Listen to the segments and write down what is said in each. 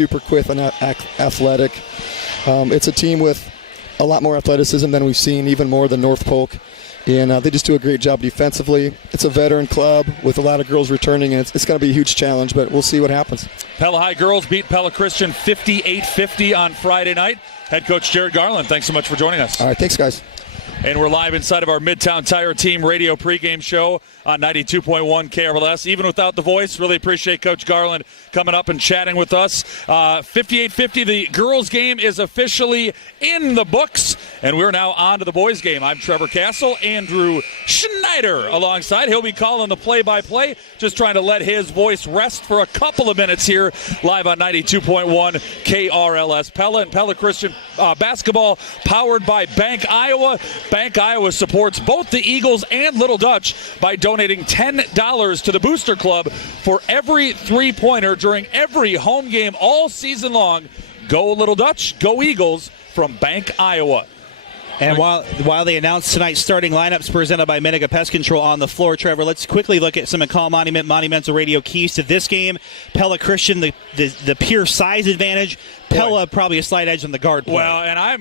super quick and athletic. It's a team with a lot more athleticism than we've seen, even more than North Polk. And they just do a great job defensively. It's a veteran club with a lot of girls returning, and it's going to be a huge challenge, but we'll see what happens. Pella High girls beat Pella Christian 58-50 on Friday night. Head coach Jared Garland, thanks so much for joining us. All right, thanks, guys. And we're live inside of our Midtown Tire Team radio pregame show on 92.1 KRLS. Even without the voice, really appreciate Coach Garland coming up and chatting with us. 58-50, the girls' game is officially in the books, and we're now on to the boys' game. I'm Trevor Castle, Andrew Schneider alongside. He'll be calling the play-by-play, just trying to let his voice rest for a couple of minutes here, live on 92.1 KRLS. Pella and Pella Christian basketball powered by Bank Iowa. Bank Iowa supports both the Eagles and Little Dutch by donating $10 to the Booster Club for every three-pointer during every home game all season long. Go Little Dutch, go Eagles from Bank Iowa. And while they announce tonight's starting lineups presented by Miniga Pest Control on the floor, Trevor, let's quickly look at some McCall Monumental Radio keys to this game. Pella Christian, the pure size advantage. Pella probably a slight edge on the guard play. Well, and I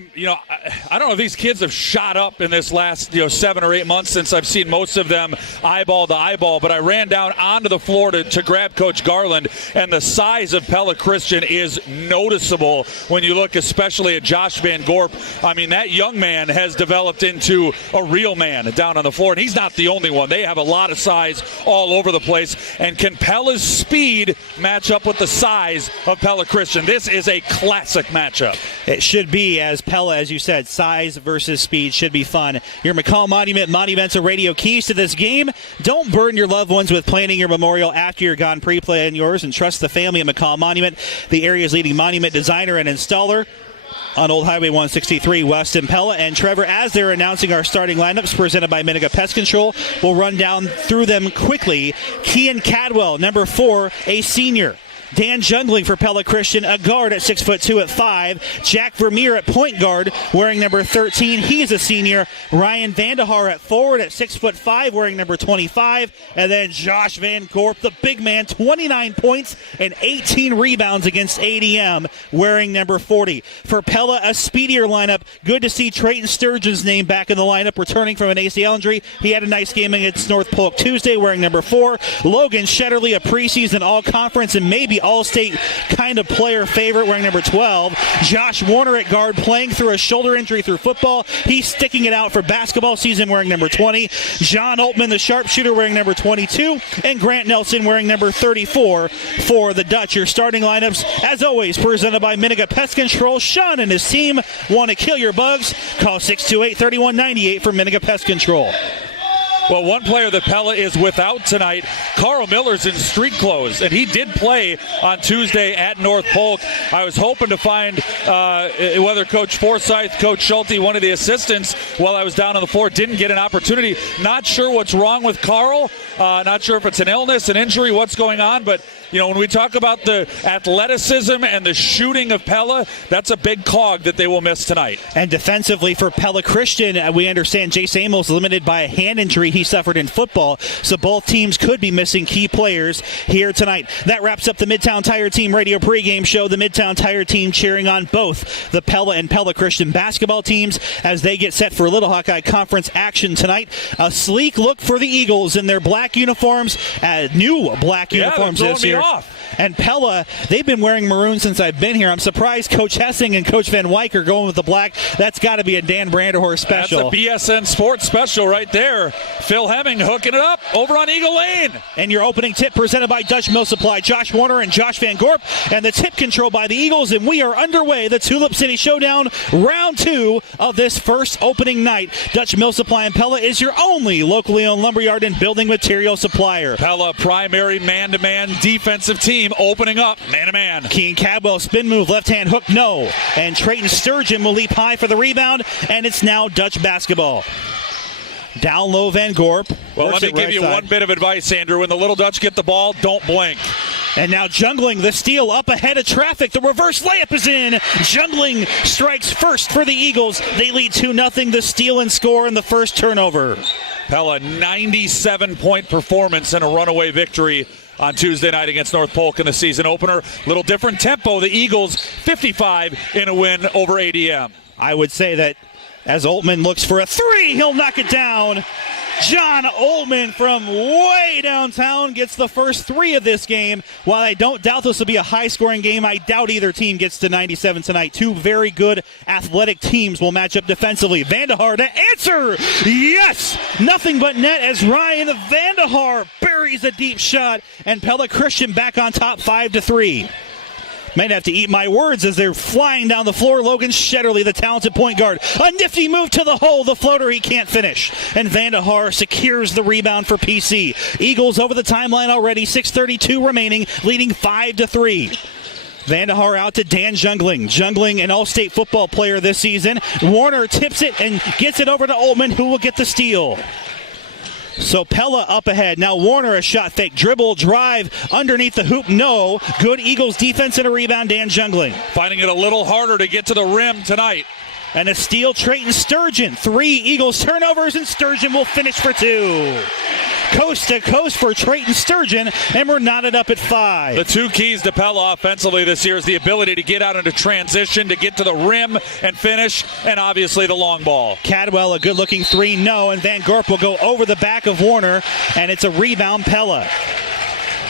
don't know if these kids have shot up in this last 7 or 8 months since I've seen most of them eyeball to eyeball, but I ran down onto the floor to grab Coach Garland, and the size of Pella Christian is noticeable when you look especially at Josh Van Gorp. I mean, that young man has developed into a real man down on the floor, and he's not the only one. They have a lot of size all over the place, and can Pella's speed match up with the size of Pella Christian? This is a classic matchup. It should be, as Pella, as you said, size versus speed should be fun. Your McCall Monumental Radio keys to this game. Don't burden your loved ones with planning your memorial after you're gone. Pre-plan yours and trust the family at McCall Monument, the area's leading monument designer and installer on Old Highway 163 West in Pella. And Trevor, as they're announcing our starting lineups presented by Miniga Pest Control, we'll run down through them quickly. Kean Cadwell, number 4, a senior. Dan Jungling for Pella Christian, a guard at 6'2" at 5. Jack Vermeer at point guard, wearing number 13. He's a senior. Ryan Vandehar at forward at 6'5", wearing number 25. And then Josh Van Gorp, the big man, 29 points and 18 rebounds against ADM, wearing number 40. For Pella, a speedier lineup. Good to see Trayton Sturgeon's name back in the lineup, returning from an ACL injury. He had a nice game against North Polk Tuesday, wearing number 4. Logan Shetterly, a preseason all-conference and maybe all-state kind of player favorite, wearing number 12. Josh Warner at guard, playing through a shoulder injury through football. He's sticking it out for basketball season, wearing number 20. John Altman, the sharpshooter, wearing number 22. And Grant Nelson, wearing number 34 for the Dutch. Your starting lineups, as always, presented by Miniga Pest Control. Sean and his team want to kill your bugs. Call 628-3198 for Miniga Pest Control. Well, one player that Pella is without tonight, Carl Miller's in street clothes, and he did play on Tuesday at North Polk. I was hoping to find whether Coach Forsyth, Coach Schulte, one of the assistants, while I was down on the floor, didn't get an opportunity. Not sure what's wrong with Carl. Not sure if it's an illness, an injury, what's going on, but when we talk about the athleticism and the shooting of Pella, that's a big cog that they will miss tonight. And defensively for Pella Christian, we understand Jace Amos limited by a hand injury he suffered in football, so both teams could be missing key players here tonight. That wraps up the Midtown Tire Team radio pregame show. The Midtown Tire Team cheering on both the Pella and Pella Christian basketball teams as they get set for Little Hawkeye Conference action tonight. A sleek look for the Eagles in their black uniforms, new black uniforms this year. And Pella, they've been wearing maroon since I've been here. I'm surprised Coach Hessing and Coach Van Wyk are going with the black. That's got to be a Dan Branderhorst special. That's a BSN Sports special right there. Phil Hemming hooking it up over on Eagle Lane. And your opening tip presented by Dutch Mill Supply, Josh Warner and Josh Van Gorp. And the tip control by the Eagles. And we are underway. The Tulip City Showdown, round 2 of this first opening night. Dutch Mill Supply in Pella is your only locally owned lumberyard and building material supplier. Pella, primary man-to-man defensive team, opening up man-to-man. Kean Cadwell, spin move, left-hand hook, no. And Trayton Sturgeon will leap high for the rebound, and it's now Dutch basketball. Down low, Van Gorp. Well, let me give you one bit of advice, Andrew. When the Little Dutch get the ball, don't blink. And now Jungling, the steal up ahead of traffic. The reverse layup is in. Jungling strikes first for the Eagles. They lead 2-0. The steal and score in the first turnover. Pella, 97-point performance and a runaway victory on Tuesday night against North Polk in the season opener. Little different tempo. The Eagles 55 in a win over ADM. I would say that as Oltman looks for a three, he'll knock it down. John Oltman from way downtown gets the first three of this game. While I don't doubt this will be a high-scoring game, I doubt either team gets to 97 tonight. Two very good athletic teams will match up defensively. Vandehar to answer. Yes! Nothing but net as Ryan Vandehar buries a deep shot, and Pella Christian back on top 5-3. Might have to eat my words as they're flying down the floor. Logan Shetterly, the talented point guard. A nifty move to the hole. The floater he can't finish. And Vandehar secures the rebound for PC. Eagles over the timeline already. 6:32 remaining, leading 5-3. Vandehar out to Dan Jungling. Jungling, an all-state football player this season. Warner tips it and gets it over to Oltman, who will get the steal. So Pella up ahead. Now Warner, a shot fake. Dribble, drive, underneath the hoop. No. Good Eagles defense and a rebound, Dan Jungling. Finding it a little harder to get to the rim tonight. And a steal, Trayton Sturgeon. 3 Eagles turnovers, and Sturgeon will finish for 2. Coast to coast for Trayton Sturgeon, and we're knotted up at 5. The two keys to Pella offensively this year is the ability to get out into transition, to get to the rim and finish, and obviously the long ball. Cadwell, a good-looking 3, no, and Van Gorp will go over the back of Warner, and it's a rebound, Pella.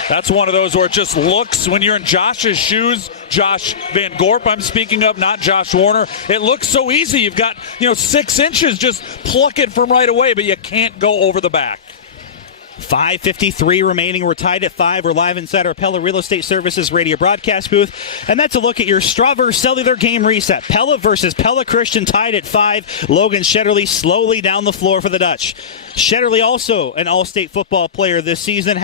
That's one of those where it just looks, when you're in Josh's shoes, Josh Van Gorp I'm speaking of, not Josh Warner, it looks so easy. You've got 6 inches, just pluck it from right away, but you can't go over the back. 5:53 remaining. We're tied at 5. We're live inside our Pella Real Estate Services radio broadcast booth. And that's a look at your Strauver Cellular game reset. Pella versus Pella Christian tied at 5. Logan Shetterly slowly down the floor for the Dutch. Shetterly also an all-state football player this season,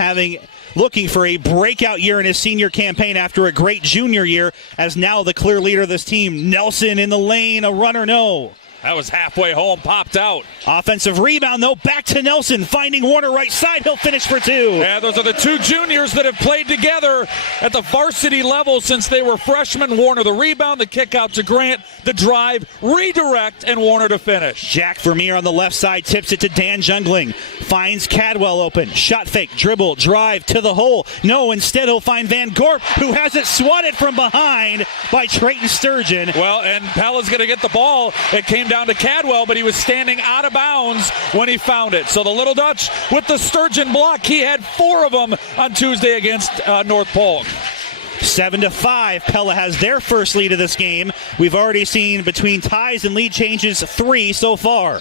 looking for a breakout year in his senior campaign after a great junior year, as now the clear leader of this team. Nelson in the lane, a runner, no. That was halfway home, popped out. Offensive rebound, though, back to Nelson, finding Warner right side. He'll finish for 2. Yeah, those are the two juniors that have played together at the varsity level since they were freshmen. Warner the rebound, the kick out to Grant, the drive, redirect, and Warner to finish. Jack Vermeer on the left side tips it to Dan Jungling. Finds Cadwell open. Shot fake, dribble, drive to the hole. No, instead he'll find Van Gorp, who has it swatted from behind by Trayton Sturgeon. Well, and Pella's going to get the ball. It came down to Cadwell, but he was standing out of bounds when he found it. So the Little Dutch with the Sturgeon block. He had 4 of them on Tuesday against North Polk. 7-5. Pella has their first lead of this game. We've already seen between ties and lead changes 3 so far.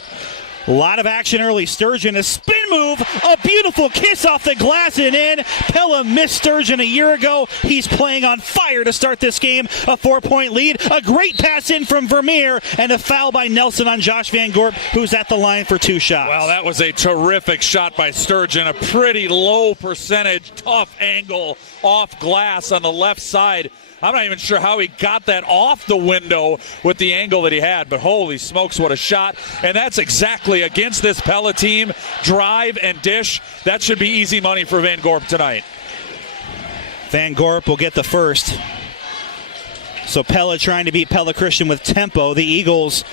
A lot of action early. Sturgeon, a spin move, a beautiful kiss off the glass and in. Pella missed Sturgeon a year ago. He's playing on fire to start this game. A 4-point lead, a great pass in from Vermeer, and a foul by Nelson on Josh Van Gorp, who's at the line for 2 shots. Well, that was a terrific shot by Sturgeon. A pretty low percentage, tough angle off glass on the left side. I'm not even sure how he got that off the window with the angle that he had, but holy smokes, what a shot. And that's exactly against this Pella team. Drive and dish. That should be easy money for Van Gorp tonight. Van Gorp will get the first. So Pella trying to beat Pella Christian with tempo. The Eagles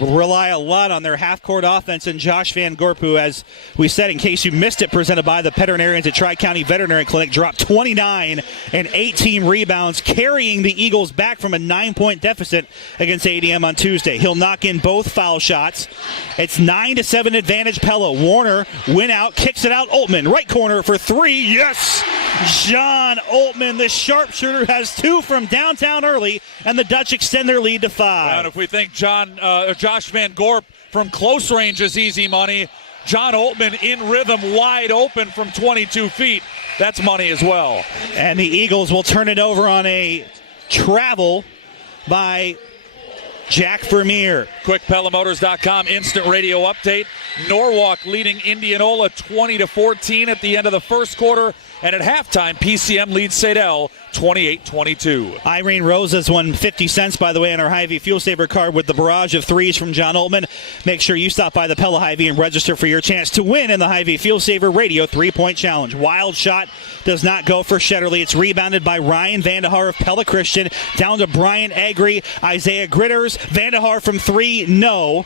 rely a lot on their half-court offense, and Josh Van Gorp, who, as we said, in case you missed it, presented by the veterinarians at Tri-County Veterinary Clinic, dropped 29 and 18 rebounds, carrying the Eagles back from a 9-point deficit against ADM on Tuesday. He'll knock in both foul shots. It's 9-7 advantage Pella. Warner win out, kicks it out. Oltman, right corner for 3. Yes! John Oltman, the sharpshooter, has 2 from downtown early, and the Dutch extend their lead to 5. And if we think Josh Van Gorp from close range is easy money, John Oltman in rhythm, wide open from 22 feet. That's money as well. And the Eagles will turn it over on a travel by Jack Vermeer. Quick PellaMotors.com instant radio update. Norwalk leading Indianola 20-14 at the end of the first quarter. And at halftime, PCM leads Sadell 28-22. Irene Rosas won 50 cents, by the way, on our Hy-Vee Fuel Saver card with the barrage of 3s from John Oltman. Make sure you stop by the Pella Hy-Vee and register for your chance to win in the Hy-Vee Fuel Saver Radio 3-point challenge. Wild shot does not go for Shetterly. It's rebounded by Ryan Vandehar of Pella Christian. Down to Brian Agri, Isaiah Gritters. Vandehar from 3, no.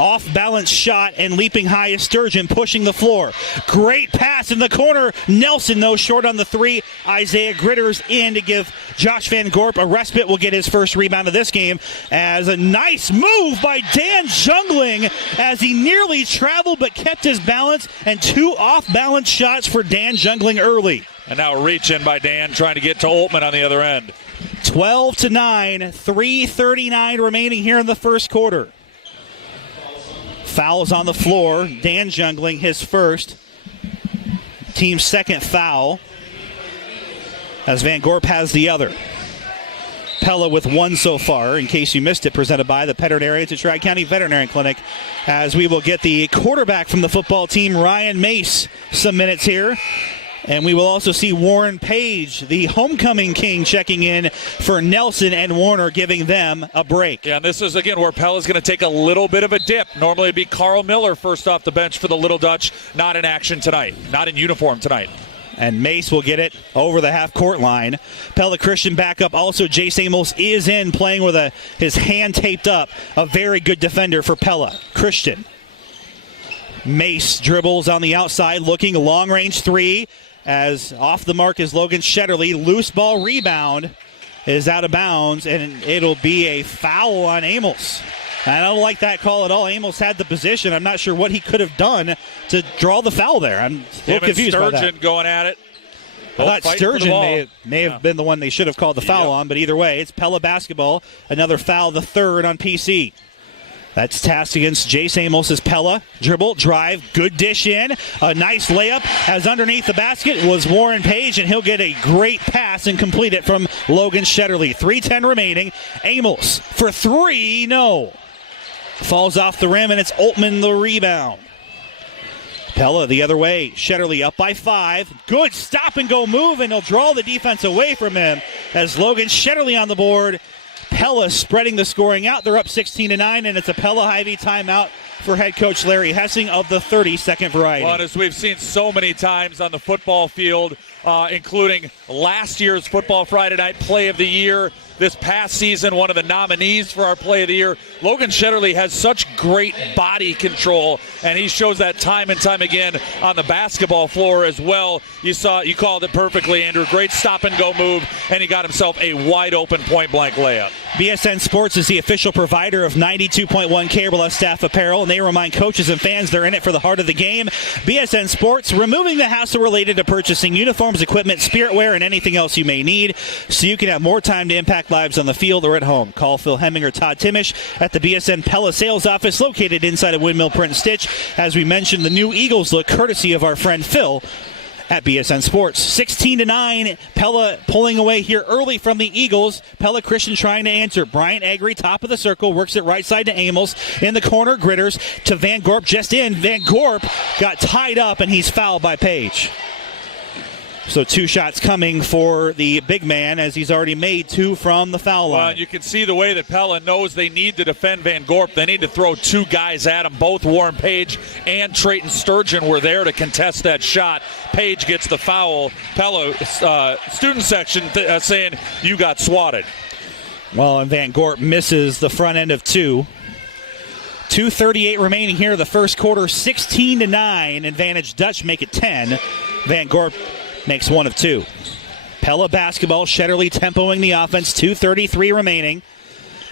Off-balance shot and leaping high is Sturgeon, pushing the floor. Great pass in the corner. Nelson, though, short on the three. Isaiah Gritter's in to give Josh Van Gorp a respite. Will get his first rebound of this game as a nice move by Dan Jungling as he nearly traveled but kept his balance, and 2 off-balance shots for Dan Jungling early. And now a reach in by Dan trying to get to Oltmann on the other end. 12-9, 3:39 remaining here in the first quarter. Fouls on the floor. Dan Jungling, his first. Team's second foul, as Van Gorp has the other. Pella with one so far, in case you missed it, presented by the Veterinarians at Tri-County Veterinary Clinic, as we will get the quarterback from the football team, Ryan Mace, some minutes here. And we will also see Warren Page, the homecoming king, checking in for Nelson and Warner, giving them a break. Yeah, and this is, again, where Pella's going to take a little bit of a dip. Normally it'd be Carl Miller first off the bench for the Little Dutch. Not in action tonight. Not in uniform tonight. And Mace will get it over the half-court line. Pella Christian back up. Also, Jace Amos is in, playing with his hand taped up. A very good defender for Pella Christian. Mace dribbles on the outside, looking long-range three. As off the mark is Logan Shetterly. Loose ball rebound is out of bounds, and it'll be a foul on Amos. I don't like that call at all. Amos had the position. I'm not sure what he could have done to draw the foul there. I'm a little confused by that. Sturgeon going at it. I thought Sturgeon may have been the one they should have called the foul on, but either way, it's Pella basketball. Another foul, the third on PC. That's tasked against Jace Amos as Pella. Dribble, drive, good dish in. A nice layup as underneath the basket was Warren Page, and he'll get a great pass and complete it from Logan Shetterly. 3:10 remaining. Amos for three, no. Falls off the rim, and it's Oltmann the rebound. Pella the other way. Shetterly up by 5. Good stop-and-go move, and he'll draw the defense away from him as Logan Shetterly on the board. Pella spreading the scoring out. They're up 16-9, and it's a Pella Hy-Vee timeout for head coach Larry Hessing of the 32nd variety. Well, as we've seen so many times on the football field, including last year's Football Friday Night Play of the Year, this past season, one of the nominees for our Play of the Year. Logan Shetterly has such great body control, and he shows that time and time again on the basketball floor as well. You called it perfectly, Andrew. Great stop-and-go move, and he got himself a wide-open point-blank layup. BSN Sports is the official provider of 92.1 KRLS staff apparel, and they remind coaches and fans they're in it for the heart of the game. BSN Sports, removing the hassle related to purchasing uniforms, equipment, spirit wear, and anything else you may need, so you can have more time to impact lives on the field or at home. Call Phil Hemming or Todd Timish at the BSN Pella sales office located inside of Windmill Print and Stitch. As we mentioned, the new Eagles look courtesy of our friend Phil at BSN Sports. 16-9, Pella pulling away here early from the Eagles. Pella Christian trying to answer. Bryant Agri, top of the circle, works it right side to Amos. In the corner, Gritters to Van Gorp, just in. Van Gorp got tied up, and he's fouled by Page. So 2 shots coming for the big man, as he's already made 2 from the foul line. Well, you can see the way that Pella knows they need to defend Van Gorp. They need to throw 2 guys at him. Both Warren Page and Trayton Sturgeon were there to contest that shot. Page gets the foul. Pella, student section saying, you got swatted. Well, and Van Gorp misses the front end of 2. 2:38 remaining here. The first quarter, 16-9. Advantage Dutch make it 10. Van Gorp makes 1 of 2. Pella basketball, Shetterly tempoing the offense, 2:33 remaining.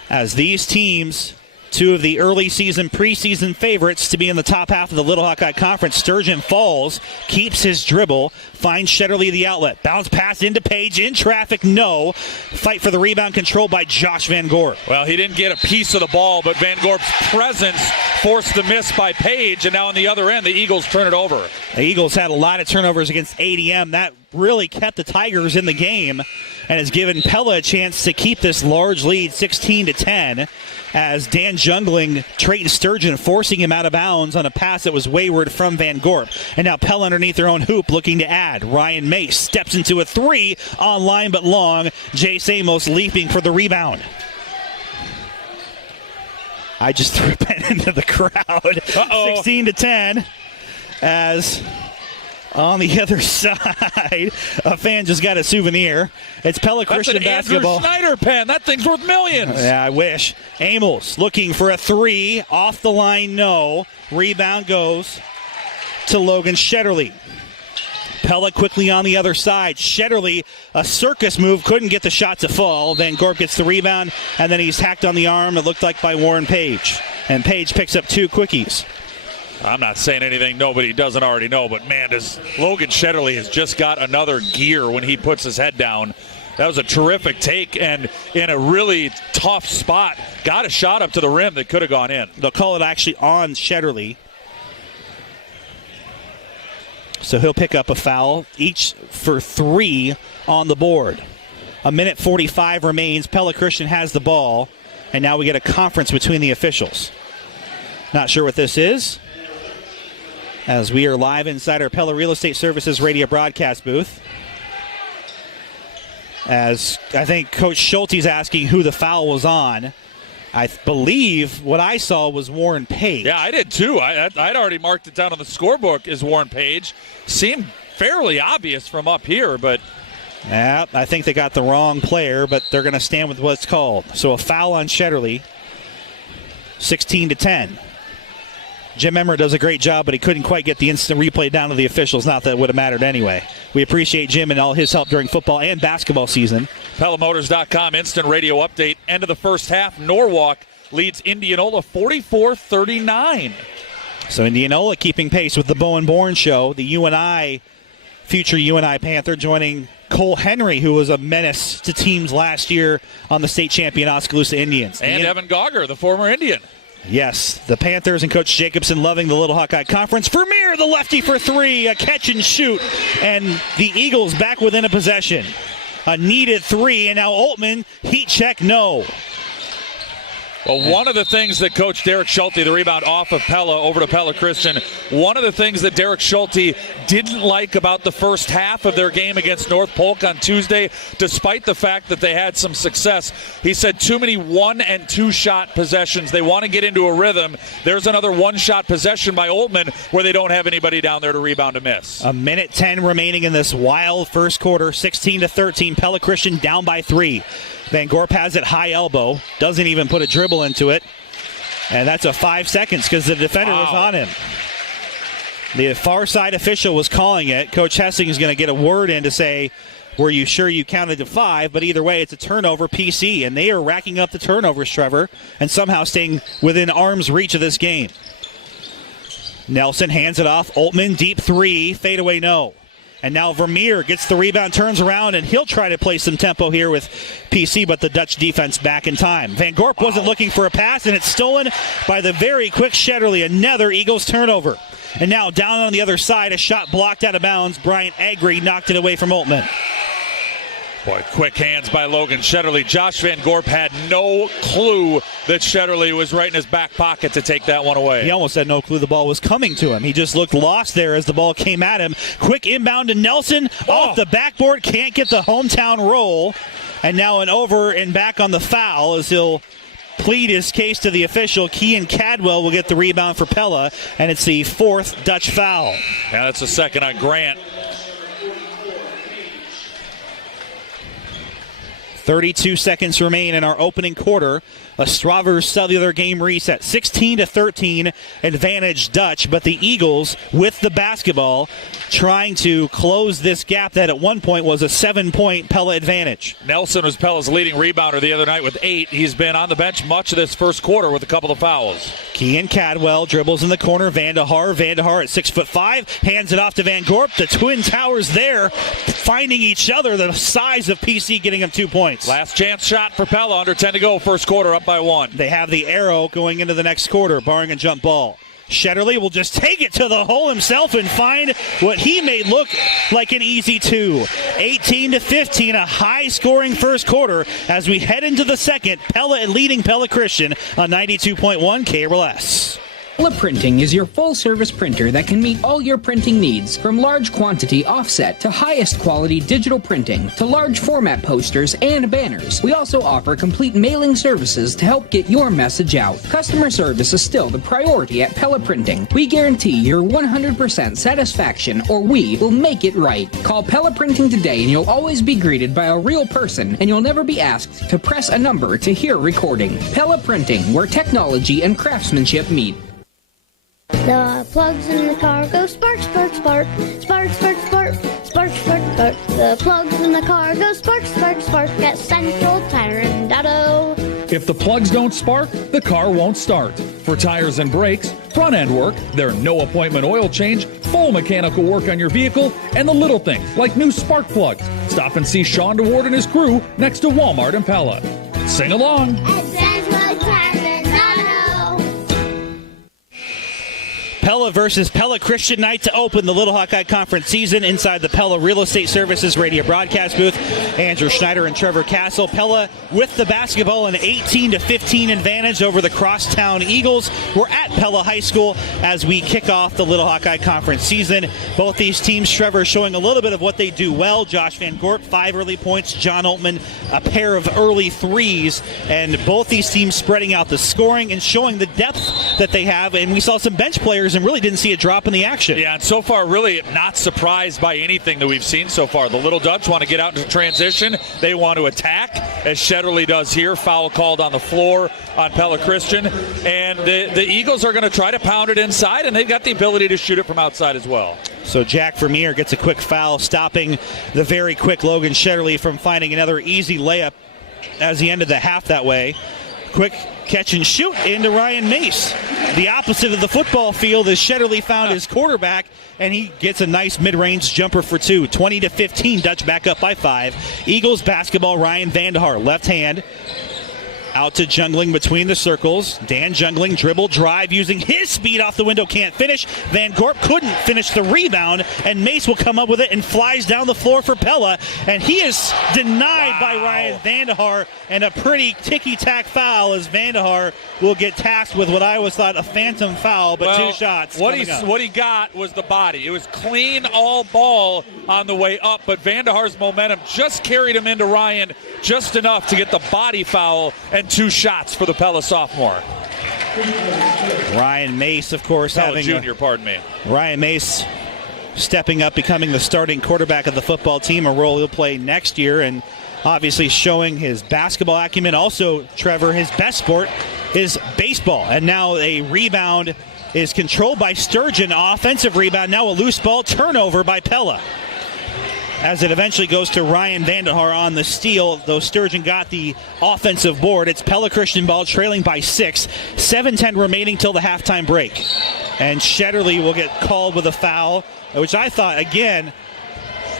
As these teams, 2 of the early season, preseason favorites to be in the top half of the Little Hawkeye Conference. Sturgeon falls, keeps his dribble, finds Shetterly the outlet. Bounce pass into Page, in traffic, no. Fight for the rebound controlled by Josh Van Gorp. Well, he didn't get a piece of the ball, but Van Gorp's presence forced the miss by Page, and now on the other end, the Eagles turn it over. The Eagles had a lot of turnovers against ADM. That really kept the Tigers in the game and has given Pella a chance to keep this large lead, 16-10, as Dan Jungling, Trayton Sturgeon forcing him out of bounds on a pass that was wayward from Van Gorp. And now Pella underneath their own hoop looking to add. Ryan Mace steps into a 3, on line but long. Jace Amos leaping for the rebound. I just threw a pen into the crowd. 16-10 as On the other side, a fan just got a souvenir. It's Pella Christian basketball. That's an Andrew Schneider pen. That thing's worth millions. Yeah, I wish. Amos looking for a three. Off the line, no. Rebound goes to Logan Shetterly. Pella quickly on the other side. Shetterly, a circus move, couldn't get the shot to fall. Van Gorp gets the rebound, and then he's hacked on the arm, it looked like by Warren Page. And Page picks up 2 quickies. I'm not saying anything nobody doesn't already know, but man, Logan Shetterly has just got another gear when he puts his head down. That was a terrific take, and in a really tough spot, got a shot up to the rim that could have gone in. They'll call it actually on Shetterly. So he'll pick up a foul, each for 3 on the board. 1:45 remains. Pella Christian has the ball, and now we get a conference between the officials. Not sure what this is, as we are live inside our Pella Real Estate Services radio broadcast booth. As I think Coach Schulte's asking who the foul was on. I believe what I saw was Warren Page. Yeah, I did too. I'd already marked it down on the scorebook as Warren Page. Seemed fairly obvious from up here, but... Yeah, I think they got the wrong player, but they're going to stand with what's called. So a foul on Shetterly, 16-10. Jim Emmer does a great job, but he couldn't quite get the instant replay down to the officials. Not that it would have mattered anyway. We appreciate Jim and all his help during football and basketball season. PellaMotors.com instant radio update. End of the first half. Norwalk leads Indianola 44-39. So Indianola keeping pace with the Bowen Bourne show. The future UNI Panther joining Cole Henry, who was a menace to teams last year on the state champion Oskaloosa Indians. And Evan Gauger, the former Indian. Yes, the Panthers and Coach Jacobson loving the Little Hawkeye Conference. Vermeer, the lefty for 3, a catch and shoot. And the Eagles back within a possession. A needed 3, and now Altman, heat check, no. Well, one of the things that Coach Derek Schulte, the rebound off of Pella over to Pella Christian, one of the things that Derek Schulte didn't like about the first half of their game against North Polk on Tuesday, despite the fact that they had some success, he said too many 1- and 2-shot possessions. They want to get into a rhythm. There's another 1-shot possession by Oldman where they don't have anybody down there to rebound and miss. 1:10 remaining in this wild first quarter, 16-13. Pella Christian down by 3. Van Gorp has it high elbow, doesn't even put a dribble into it. And that's a 5 seconds because the defender was on him. The far side official was calling it. Coach Hessing is going to get a word in to say, were you sure you counted to 5? But either way, it's a turnover PC. And they are racking up the turnovers, Trevor, and somehow staying within arm's reach of this game. Nelson hands it off. Altman, deep 3, fadeaway no. And now Vermeer gets the rebound, turns around, and he'll try to play some tempo here with PC, but the Dutch defense back in time. Van Gorp wasn't looking for a pass, and it's stolen by the very quick Shetterly. Another Eagles turnover. And now down on the other side, a shot blocked out of bounds. Bryant Agri knocked it away from Altman. Boy, quick hands by Logan Shetterly. Josh Van Gorp had no clue that Shetterly was right in his back pocket to take that one away. He almost had no clue the ball was coming to him. He just looked lost there as the ball came at him. Quick inbound to Nelson. Off the backboard. Can't get the hometown roll. And now an over and back on the foul as he'll plead his case to the official. Kean Cadwell will get the rebound for Pella, and it's the 4th Dutch foul. Yeah, that's the second on Grant. 32 seconds remain in our opening quarter. A Stravers Cellular game reset. 16-13 advantage Dutch, but the Eagles with the basketball trying to close this gap that at one point was a 7-point Pella advantage. Nelson was Pella's leading rebounder the other night with 8. He's been on the bench much of this first quarter with a couple of fouls. Kean Cadwell dribbles in the corner. Vandehar at 6'5", hands it off to Van Gorp. The Twin Towers there finding each other. The size of PC getting him 2 points. Last chance shot for Pella. Under 10 to go. First quarter up by 1. They have the arrow going into the next quarter, barring a jump ball. Shetterly will just take it to the hole himself and find what he may look like an easy 2. 18-15, a high-scoring first quarter as we head into the second. Pella leading Pella Christian on 92.1 KRLS. Pella Printing is your full-service printer that can meet all your printing needs, from large quantity offset to highest quality digital printing to large format posters and banners. We also offer complete mailing services to help get your message out. Customer service is still the priority at Pella Printing. We guarantee your 100% satisfaction, or we will make it right. Call Pella Printing today and you'll always be greeted by a real person, and you'll never be asked to press a number to hear recording. Pella Printing, where technology and craftsmanship meet. The plugs in the car go spark, spark, spark, spark, spark, spark, spark, spark, spark. The plugs in the car go spark, spark, spark at Central Tire and Auto. If the plugs don't spark, the car won't start. For tires and brakes, front end work, their no appointment oil change, full mechanical work on your vehicle, and the little things like new spark plugs. Stop and see Sean DeWard and his crew next to Walmart and Pella. Sing along. At Central Tire and Auto. Pella versus Pella Christian night to open the Little Hawkeye Conference season inside the Pella Real Estate Services radio broadcast booth. Andrew Schneider and Trevor Castle. Pella with the basketball, an 18-15 advantage over the Crosstown Eagles. We're at Pella High School as we kick off the Little Hawkeye Conference season. Both these teams, Trevor, showing a little bit of what they do well. Josh Van Gorp, 5 early points. John Altman, a pair of early threes. And both these teams spreading out the scoring and showing the depth that they have. And we saw some bench players and really didn't see a drop in the action. Yeah, and so far really not surprised by anything that we've seen so far. The Little Dutch want to get out into transition. They want to attack, as Shetterly does here. Foul called on the floor on Pella Christian. And the Eagles are going to try to pound it inside, and they've got the ability to shoot it from outside as well. So Jack Vermeer gets a quick foul, stopping the very quick Logan Shetterly from finding another easy layup as he ended the half that way. Quick catch and shoot into Ryan Mace. The opposite of the football field as Shetterly found his quarterback, and he gets a nice mid-range jumper for 2. 20-15, Dutch back up by 5. Eagles basketball, Ryan Vandehar, left hand. Out to Jungling between the circles. Dan Jungling, dribble, drive, using his speed off the window, can't finish. Van Gorp couldn't finish the rebound, and Mace will come up with it and flies down the floor for Pella, and he is denied by Ryan Vandehar, and a pretty ticky-tack foul as Vandehar will get tasked with what I always thought a phantom foul, but 2 shots. What he got was the body. It was clean all ball on the way up, but Vandehar's momentum just carried him into Ryan just enough to get the body foul, and 2 shots for the Pella sophomore. Ryan Mace, of course, Pella junior, pardon me. Ryan Mace stepping up, becoming the starting quarterback of the football team, a role he'll play next year, and obviously showing his basketball acumen. Also, Trevor, his best sport is baseball, and now a rebound is controlled by Sturgeon. Offensive rebound, now a loose ball, turnover by Pella, as it eventually goes to Ryan Vandehar on the steal, though Sturgeon got the offensive board. It's Pella Christian ball, trailing by 6. 7:10 remaining till the halftime break. And Shetterly will get called with a foul, which I thought, again,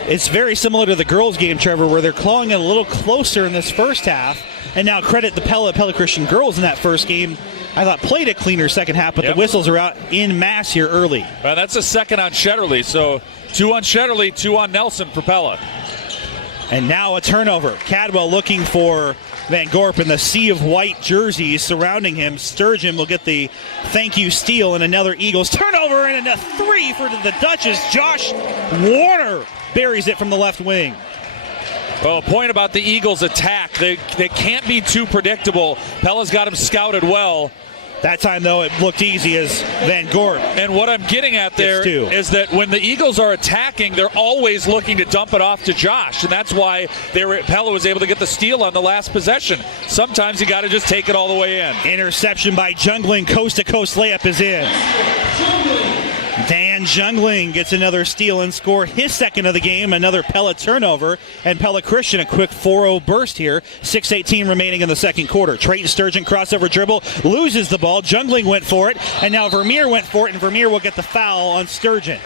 it's very similar to the girls' game, Trevor, where they're clawing it a little closer in this first half. And now credit the Pella Christian girls in that first game. I thought played a cleaner second half, but the whistles are out in mass here early. Well, that's a second on Shetterly, so 2 on Shetterly, 2 on Nelson for Pella. And now a turnover. Cadwell looking for Van Gorp in the sea of white jerseys surrounding him. Sturgeon will get the thank you steal, and another Eagles turnover, and a 3 for the Dutchess. Josh Warner buries it from the left wing. Well, a point about the Eagles' attack. They can't be too predictable. Pella's got them scouted well. That time, though, it looked easy as Van Gorp. And what I'm getting at there is that when the Eagles are attacking, they're always looking to dump it off to Josh. And that's why Pella was able to get the steal on the last possession. Sometimes you got to just take it all the way in. Interception by Jungling. Coast-to-coast layup is in. Dan Jungling gets another steal and score, his second of the game, another Pella turnover, and Pella Christian a quick 4-0 burst here. 6:18 remaining in the second quarter. Trayton Sturgeon crossover dribble, loses the ball. Jungling went for it, and now Vermeer went for it, and Vermeer will get the foul on Sturgeon.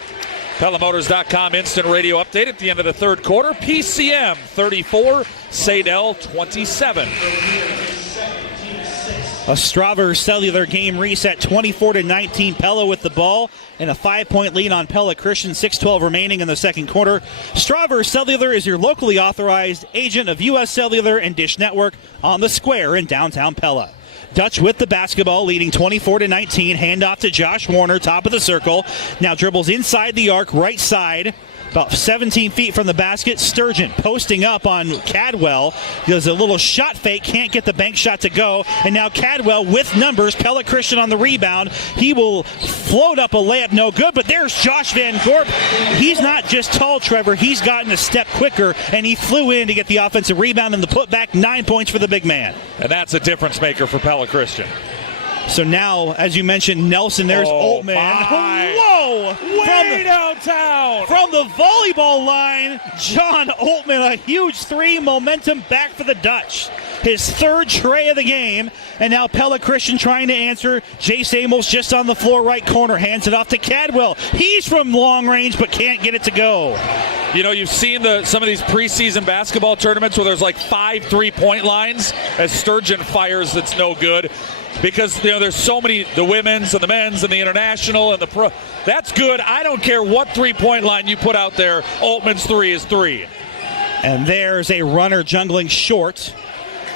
PellaMotors.com instant radio update at the end of the third quarter. PCM 34, Sadell 27. A Straver Cellular game reset, 24-19. Pella with the ball and a 5-point lead on Pella Christian. 6:12 remaining in the second quarter. Straver Cellular is your locally authorized agent of U.S. Cellular and Dish Network on the square in downtown Pella. Dutch with the basketball, leading 24-19. Handoff to Josh Warner, top of the circle. Now dribbles inside the arc, right side. About 17 feet from the basket. Sturgeon posting up on Cadwell. Does a little shot fake. Can't get the bank shot to go. And now Cadwell with numbers. Pella Christian on the rebound. He will float up a layup. No good. But there's Josh Van Gorp. He's not just tall, Trevor. He's gotten a step quicker. And he flew in to get the offensive rebound and the putback. 9 points for the big man. And that's a difference maker for Pella Christian. So now, as you mentioned, Nelson, there's Oltman. Whoa! Way downtown! From the volleyball line, John Oltman, a huge three, momentum back for the Dutch. His third tray of the game, and now Pella Christian trying to answer. Jace Amos just on the floor, right corner, hands it off to Cadwell. He's from long range, but can't get it to go. You know, you've seen some of these preseason basketball tournaments where there's like 5 3-point lines as Sturgeon fires that's no good. Because, you know, there's so many, the women's and the men's and the international and the pro. That's good. I don't care what 3-point line you put out there. Oltman's 3 is 3. And there's a runner jungling short.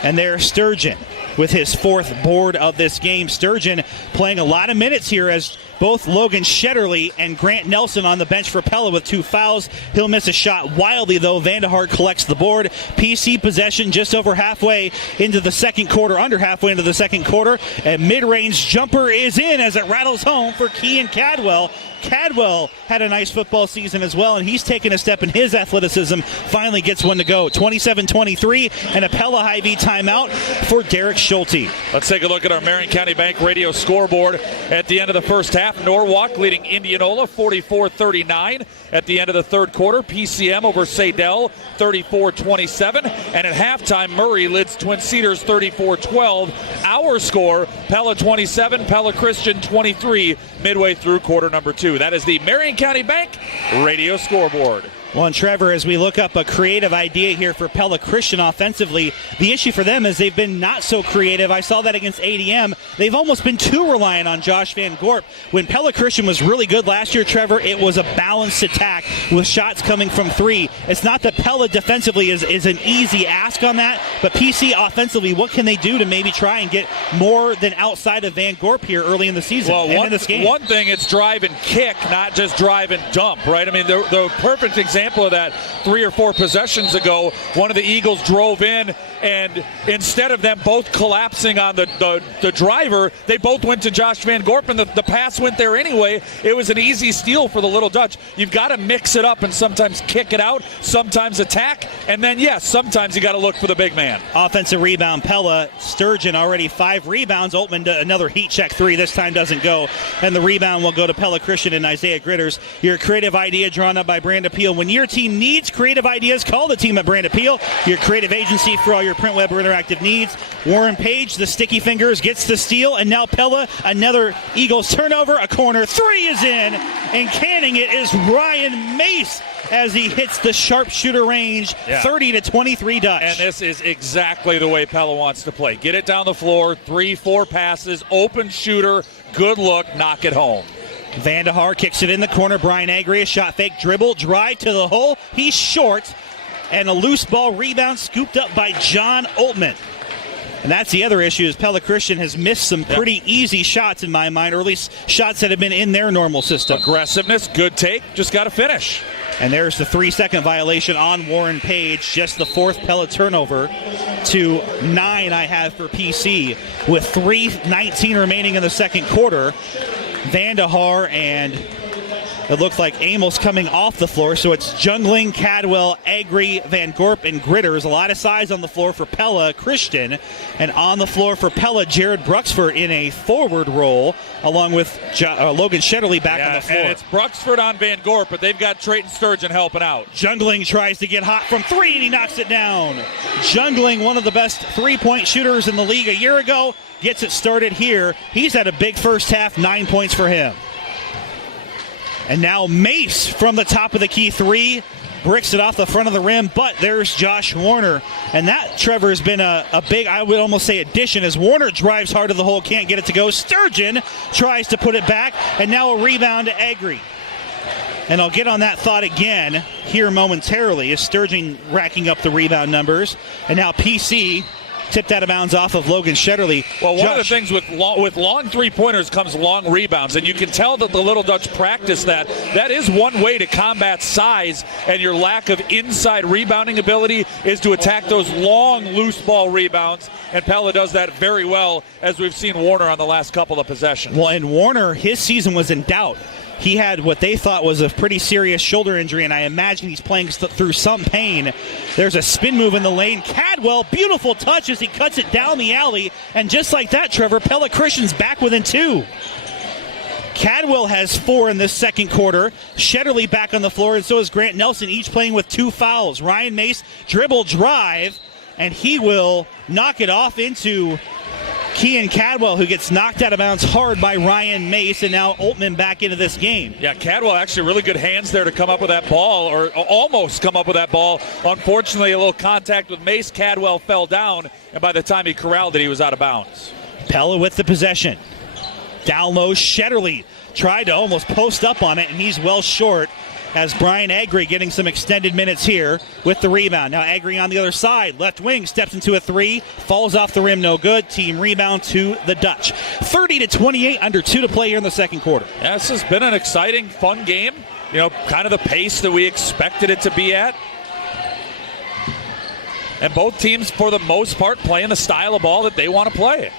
And there's Sturgeon with his 4th board of this game. Sturgeon playing a lot of minutes here as both Logan Shetterly and Grant Nelson on the bench for Pella with 2 fouls. He'll miss a shot wildly, though. Vandehart collects the board. PC possession just over halfway into the second quarter, under halfway into the second quarter. A mid-range jumper is in as it rattles home for Kean Cadwell. Cadwell had a nice football season as well, and he's taken a step in his athleticism. Finally gets one to go. 27-23 and a Pella Hy-Vee timeout for Derek Schulte. Let's take a look at our Marion County Bank radio scoreboard at the end of the first half. Norwalk leading Indianola 44-39. At the end of the third quarter, PCM over Sadell 34-27. And at halftime, Murray leads Twin Cedars 34-12. Our score, Pella 27, Pella Christian 23, midway through quarter number 2. That is the Marion County Bank radio scoreboard. Well, and Trevor, as we look up a creative idea here for Pella Christian offensively, the issue for them is they've been not so creative. I saw that against ADM. They've almost been too reliant on Josh Van Gorp. When Pella Christian was really good last year, Trevor, it was a balanced attack with shots coming from 3. It's not that Pella defensively is an easy ask on that, but PC offensively, what can they do to maybe try and get more than outside of Van Gorp here early in the season and in this game? One thing, it's drive and kick, not just drive and dump, right? I mean, the perfect example of that 3 or 4 possessions ago, one of the Eagles drove in, and instead of them both collapsing on the driver, they both went to Josh Van Gorp, and the pass went there anyway. It was an easy steal for the Little Dutch. You've got to mix it up and sometimes kick it out, sometimes attack, and then, yes, sometimes you got to look for the big man. Offensive rebound, Pella. Sturgeon already 5 rebounds. Oltman another heat check 3. This time doesn't go, and the rebound will go to Pella Christian and Isaiah Gritters. Your creative idea drawn up by Brand Appeal. When your team needs creative ideas, call the team at Brand Appeal, your creative agency for all your print, web, or interactive needs. Warren Page, the sticky fingers, gets the steal, and now Pella, another Eagles turnover, a corner 3 is in, and canning it is Ryan Mace as he hits the sharpshooter range. 30-23 Dutch. And this is exactly the way Pella wants to play. Get it down the floor, 3-4 passes, open shooter, good look, knock it home. Vandehar kicks it in the corner. Brian Agri, a shot fake, dribble, drive to the hole. He's short, and a loose ball rebound scooped up by John Oltman. And that's the other issue, is Pella Christian has missed some pretty easy shots in my mind, or at least shots that have been in their normal system. Aggressiveness, good take, just got to finish. And there's the 3-second violation on Warren Page, just the 4th Pella turnover to 9 I have for PC, with 3:19 remaining in the second quarter. Vandehar and it looked like Amos coming off the floor, so it's Jungling, Cadwell, Agri, Van Gorp, and Gritters. A lot of size on the floor for Pella Christian. And on the floor for Pella, Jared Bruxford in a forward role, along with Logan Shetterly back on the floor. And it's Bruxford on Van Gorp, but they've got Trayton Sturgeon helping out. Jungling tries to get hot from 3, and he knocks it down. Jungling, one of the best 3-point shooters in the league a year ago, gets it started here. He's had a big first half, 9 points for him. And now Mace from the top of the key 3. bricks it off the front of the rim, but there's Josh Warner. And that, Trevor, has been a big, I would almost say, addition as Warner drives hard to the hole, can't get it to go. Sturgeon tries to put it back, and now a rebound to Egri. And I'll get on that thought again here momentarily as Sturgeon racking up the rebound numbers. And now PC tipped out of bounds off of Logan Shetterly. Well, one of the things with long three-pointers comes long rebounds, and you can tell that the Little Dutch practice that. That is one way to combat size and your lack of inside rebounding ability is to attack those long loose ball rebounds, and Pella does that very well, as we've seen Warner on the last couple of possessions. Well, and Warner, his season was in doubt. He had what they thought was a pretty serious shoulder injury, and I imagine he's playing through some pain. There's a spin move in the lane. Cadwell, beautiful touch as he cuts it down the alley. And just like that, Trevor, Pella Christian's back within 2. Cadwell has 4 in this second quarter. Shetterly back on the floor, and so is Grant Nelson, each playing with 2 fouls. Ryan Mace, dribble drive, and he will knock it off into Kean Cadwell, who gets knocked out of bounds hard by Ryan Mace, and now Altman back into this game. Yeah, Cadwell actually really good hands there to come up with that ball, or almost come up with that ball. Unfortunately, a little contact with Mace. Cadwell fell down, and by the time he corralled it, he was out of bounds. Pella with the possession. Down low, Shetterly tried to almost post up on it, and he's well short, as Brian Egri getting some extended minutes here with the rebound. Now Egri on the other side, left wing, steps into a 3, falls off the rim, no good. Team rebound to the Dutch. 30-28, under 2 to play here in the second quarter. Yeah, this has been an exciting, fun game. You know, kind of the pace that we expected it to be at. And both teams, for the most part, playing the style of ball that they want to play.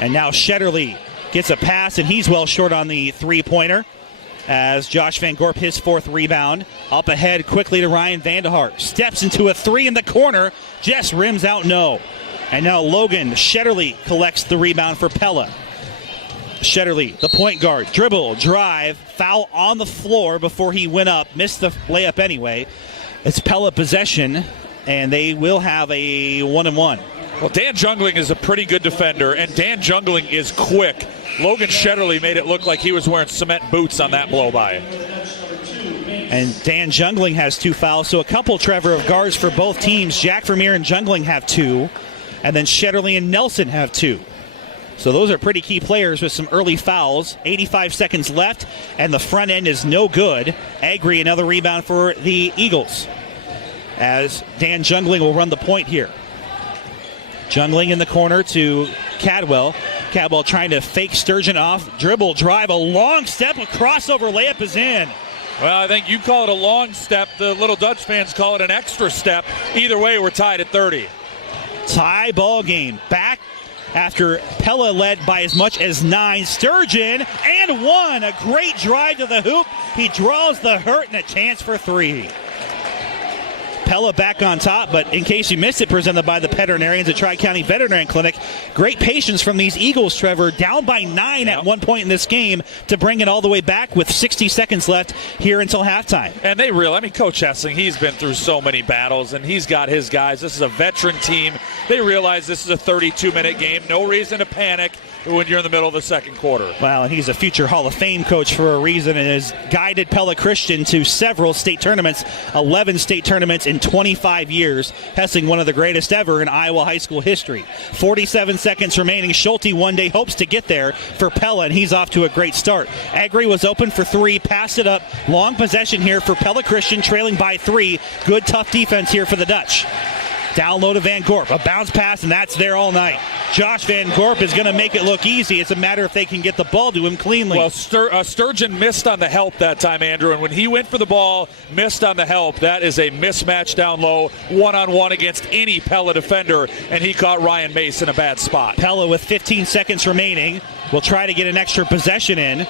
And now Shetterly gets a pass, and he's well short on the three-pointer, as Josh Van Gorp, his 4th rebound. Up ahead quickly to Ryan Vandehart. Steps into a 3 in the corner. Just rims out, no. And now Logan Shetterly collects the rebound for Pella. Shetterly, the point guard. Dribble, drive, foul on the floor before he went up. Missed the layup anyway. It's Pella possession, and they will have a 1-and-1. Well, Dan Jungling is a pretty good defender, and Dan Jungling is quick. Logan Shetterly made it look like he was wearing cement boots on that blow-by. And Dan Jungling has 2 fouls, so a couple, Trevor, of guards for both teams. Jack Vermeer and Jungling have 2, and then Shetterly and Nelson have 2. So those are pretty key players with some early fouls. 85 seconds left, and the front end is no good. Egri, another rebound for the Eagles, as Dan Jungling will run the point here. Jungling in the corner to Cadwell. Cadwell trying to fake Sturgeon off. Dribble, drive, a long step, a crossover layup is in. Well, I think you call it a long step. The Little Dutch fans call it an extra step. Either way, we're tied at 30. Tie ball game. Back after Pella led by as much as 9. Sturgeon and 1. A great drive to the hoop. He draws the hurt and a chance for 3. Pella back on top, but in case you missed it, presented by the veterinarians at Tri-County Veterinary Clinic. Great patience from these Eagles, Trevor, down by 9 at one point in this game to bring it all the way back with 60 seconds left here until halftime. And they realize, I mean, Coach Hessling, he's been through so many battles, and he's got his guys. This is a veteran team. They realize this is a 32-minute game. No reason to panic when you're in the middle of the second quarter. Well, and he's a future Hall of Fame coach for a reason, and has guided Pella Christian to several state tournaments, 11 state tournaments in 25 years. Hessling, one of the greatest ever in Iowa high school history. 47 seconds remaining. Schulte one day hopes to get there for Pella, and he's off to a great start. Egri was open for 3, passed it up. Long possession here for Pella Christian, trailing by 3. Good, tough defense here for the Dutch. Down low to Van Gorp. A bounce pass, and that's there all night. Josh Van Gorp is going to make it look easy. It's a matter if they can get the ball to him cleanly. Well, Sturgeon missed on the help that time, Andrew, and when he went for the ball, missed on the help. That is a mismatch down low, one-on-one against any Pella defender, and he caught Ryan Mace in a bad spot. Pella with 15 seconds remaining will try to get an extra possession in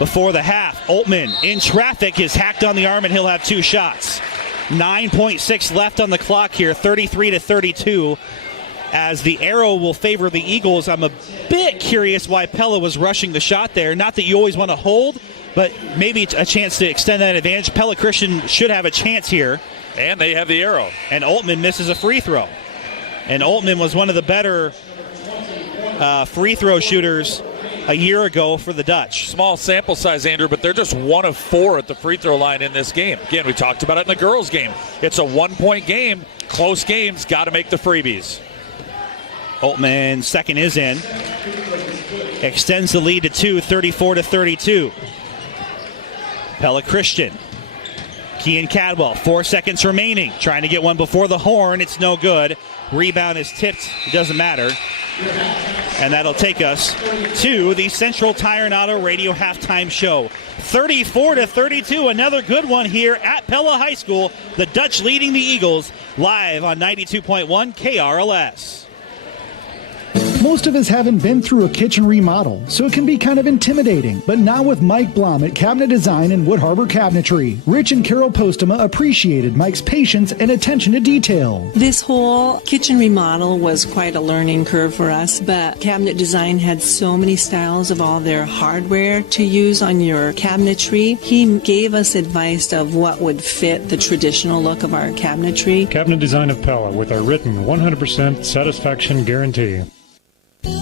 before the half. Altman in traffic is hacked on the arm, and he'll have 2 shots. 9.6 left on the clock here, 33-32. As the arrow will favor the Eagles, I'm a bit curious why Pella was rushing the shot there. Not that you always want to hold, but maybe a chance to extend that advantage. Pella Christian should have a chance here. And they have the arrow. And Altman misses a free throw. And Altman was one of the better free throw shooters a year ago for the Dutch. Small sample size, Andrew, but they're just 1 of 4 at the free throw line in this game. Again, we talked about it in the girls' game. It's a 1-point game. Close games, got to make the freebies. Holtman, second is in. Extends the lead to 2, 34-32. Pella Christian. Kean Cadwell, 4 seconds remaining. Trying to get one before the horn. It's no good. Rebound is tipped. It doesn't matter. And that'll take us to the Central Tire and Auto Radio halftime show. 34-32, another good one here at Pella High School. The Dutch leading the Eagles live on 92.1 KRLS. Most of us haven't been through a kitchen remodel, so it can be kind of intimidating. But now with Mike Blum at Cabinet Design and Wood Harbor Cabinetry, Rich and Carol Postema appreciated Mike's patience and attention to detail. This whole kitchen remodel was quite a learning curve for us, but Cabinet Design had so many styles of all their hardware to use on your cabinetry. He gave us advice of what would fit the traditional look of our cabinetry. Cabinet Design of Pella with our written 100% satisfaction guarantee.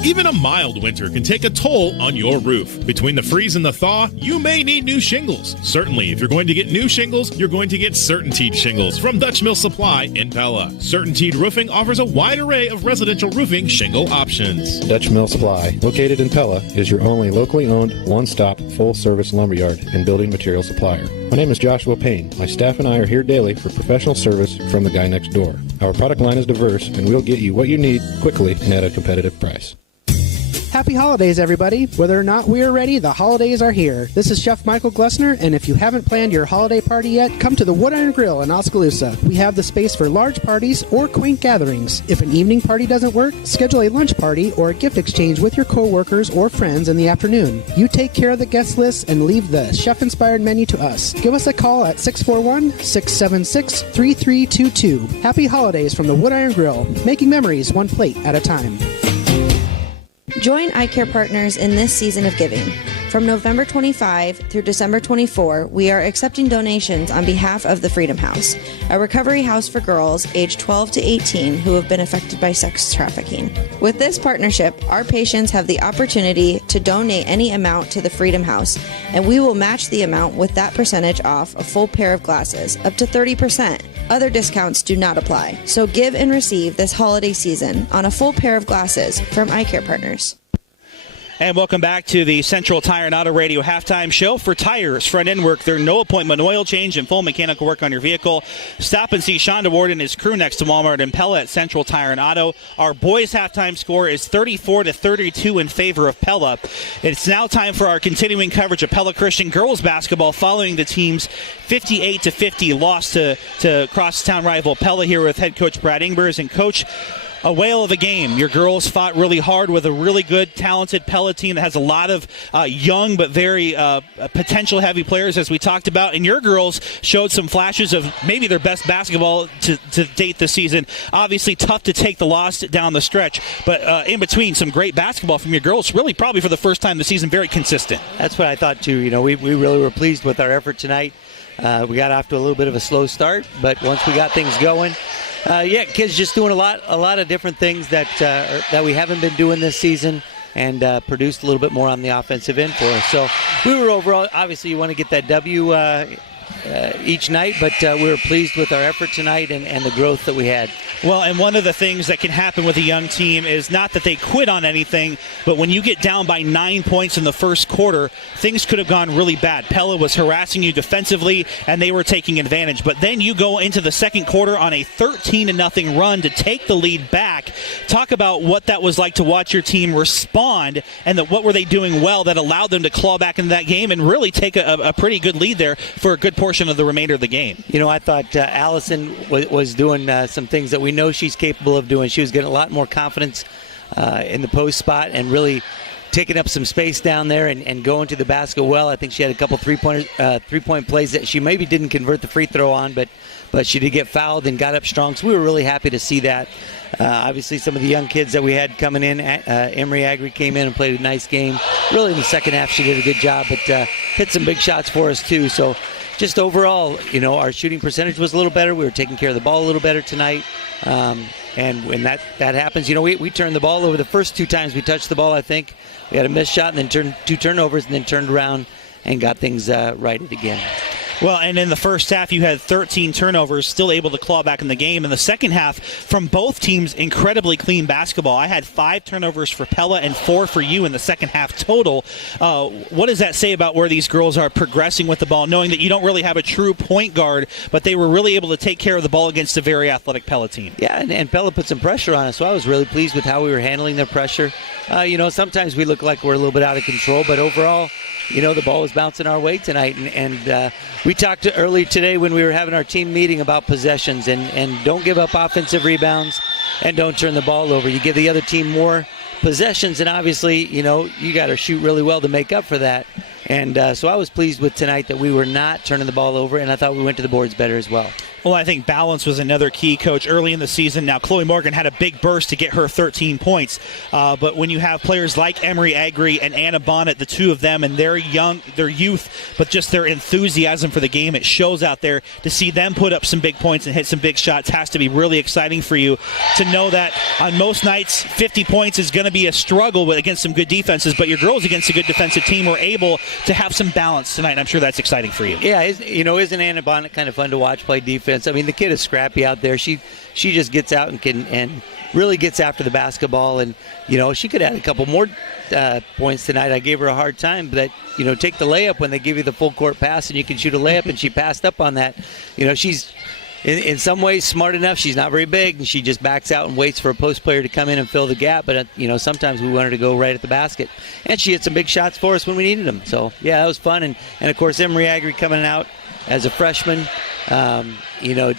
Even a mild winter can take a toll on your roof. Between the freeze and the thaw, you may need new shingles. Certainly, if you're going to get new shingles, you're going to get CertainTeed shingles from Dutch Mill Supply in Pella. CertainTeed Roofing offers a wide array of residential roofing shingle options. Dutch Mill Supply, located in Pella, is your only locally owned, one-stop, full-service lumberyard and building material supplier. My name is Joshua Payne. My staff and I are here daily for professional service from the guy next door. Our product line is diverse, and we'll get you what you need quickly and at a competitive price. Happy holidays, everybody. Whether or not we are ready, the holidays are here. This is Chef Michael Glessner, and if you haven't planned your holiday party yet, come to the Wood Iron Grill in Oskaloosa. We have the space for large parties or quaint gatherings. If an evening party doesn't work, schedule a lunch party or a gift exchange with your coworkers or friends in the afternoon. You take care of the guest list and leave the chef-inspired menu to us. Give us a call at 641-676-3322. Happy holidays from the Wood Iron Grill, making memories one plate at a time. Join Eye Care Partners in this season of giving. From November 25 through December 24, we are accepting donations on behalf of the Freedom House, a recovery house for girls aged 12 to 18 who have been affected by sex trafficking. With this partnership, our patients have the opportunity to donate any amount to the Freedom House, and we will match the amount with that percentage off a full pair of glasses, up to 30%. Other discounts do not apply. So give and receive this holiday season on a full pair of glasses from Eye Care Partners. And welcome back to the Central Tire and Auto Radio halftime show. For tires, front-end work, there's no appointment oil change and full mechanical work on your vehicle. Stop and see Sean DeWard and his crew next to Walmart and Pella at Central Tire and Auto. Our boys' halftime score is 34-32 in favor of Pella. It's now time for our continuing coverage of Pella Christian girls basketball following the team's 58-50 loss to crosstown rival Pella here with head coach Brad Ingbers. And Coach, a whale of a game. Your girls fought really hard with a really good, talented Pella team that has a lot of young but very potential-heavy players, as we talked about. And your girls showed some flashes of maybe their best basketball to date this season. Obviously, tough to take the loss down the stretch, but in between, some great basketball from your girls. Really, probably for the first time this season, very consistent. That's what I thought, too. You know, we really were pleased with our effort tonight. We got off to a little bit of a slow start, but once we got things going, kids just doing a lot of different things that we haven't been doing this season, and produced a little bit more on the offensive end for us. So we were overall, obviously you want to get that W each night, but we were pleased with our effort tonight and the growth that we had. Well, and one of the things that can happen with a young team is not that they quit on anything, but when you get down by 9 points in the first quarter, things could have gone really bad. Pella was harassing you defensively, and they were taking advantage. But then you go into the second quarter on a 13-0 run to take the lead back. Talk about what that was like to watch your team respond, and what were they doing well that allowed them to claw back into that game and really take a pretty good lead there for a good portion of the remainder of the game. You know, I thought Allison was doing some things that we know she's capable of doing. She was getting a lot more confidence in the post spot and really taking up some space down there and going to the basket well. I think she had a couple three-point plays that she maybe didn't convert the free throw on, but she did get fouled and got up strong. So we were really happy to see that. Obviously, some of the young kids that we had coming in, Emery Agri came in and played a nice game. Really, in the second half, she did a good job, but hit some big shots for us, too. So just overall, our shooting percentage was a little better. We were taking care of the ball a little better tonight. And when that happens, we turned the ball over the first 2 times we touched the ball, I think. We had a missed shot and then turned 2 turnovers and then turned around and got things righted again. Well, and in the first half, you had 13 turnovers, still able to claw back in the game. In the second half, from both teams, incredibly clean basketball. I had 5 turnovers for Pella and 4 for you in the second half total. What does that say about where these girls are progressing with the ball, knowing that you don't really have a true point guard, but they were really able to take care of the ball against a very athletic Pella team? Yeah, and Pella put some pressure on us, so I was really pleased with how we were handling their pressure. Sometimes we look like we're a little bit out of control, but overall, the ball was bouncing our way tonight. And we talked earlier today when we were having our team meeting about possessions and don't give up offensive rebounds and don't turn the ball over. You give the other team more possessions, and obviously, you got to shoot really well to make up for that. And so I was pleased with tonight that we were not turning the ball over, and I thought we went to the boards better as well. Well, I think balance was another key, Coach, early in the season. Now, Chloe Morgan had a big burst to get her 13 points. But when you have players like Emery Agri and Anna Bonnet, the two of them, and their youth, but just their enthusiasm for the game, it shows out there. To see them put up some big points and hit some big shots has to be really exciting for you to know that on most nights, 50 points is going to be a struggle against some good defenses, but your girls against a good defensive team were able to have some balance tonight. I'm sure that's exciting for you. Yeah, isn't Anna Bonnet kind of fun to watch play defense? I mean, the kid is scrappy out there. She just gets out and really gets after the basketball. And, she could add a couple more points tonight. I gave her a hard time, but, take the layup when they give you the full court pass and you can shoot a layup, and she passed up on that. She's in some ways smart enough. She's not very big, and she just backs out and waits for a post player to come in and fill the gap. But, sometimes we want her to go right at the basket. And she hit some big shots for us when we needed them. So, yeah, that was fun. And of course, Emery Agri coming out as a freshman,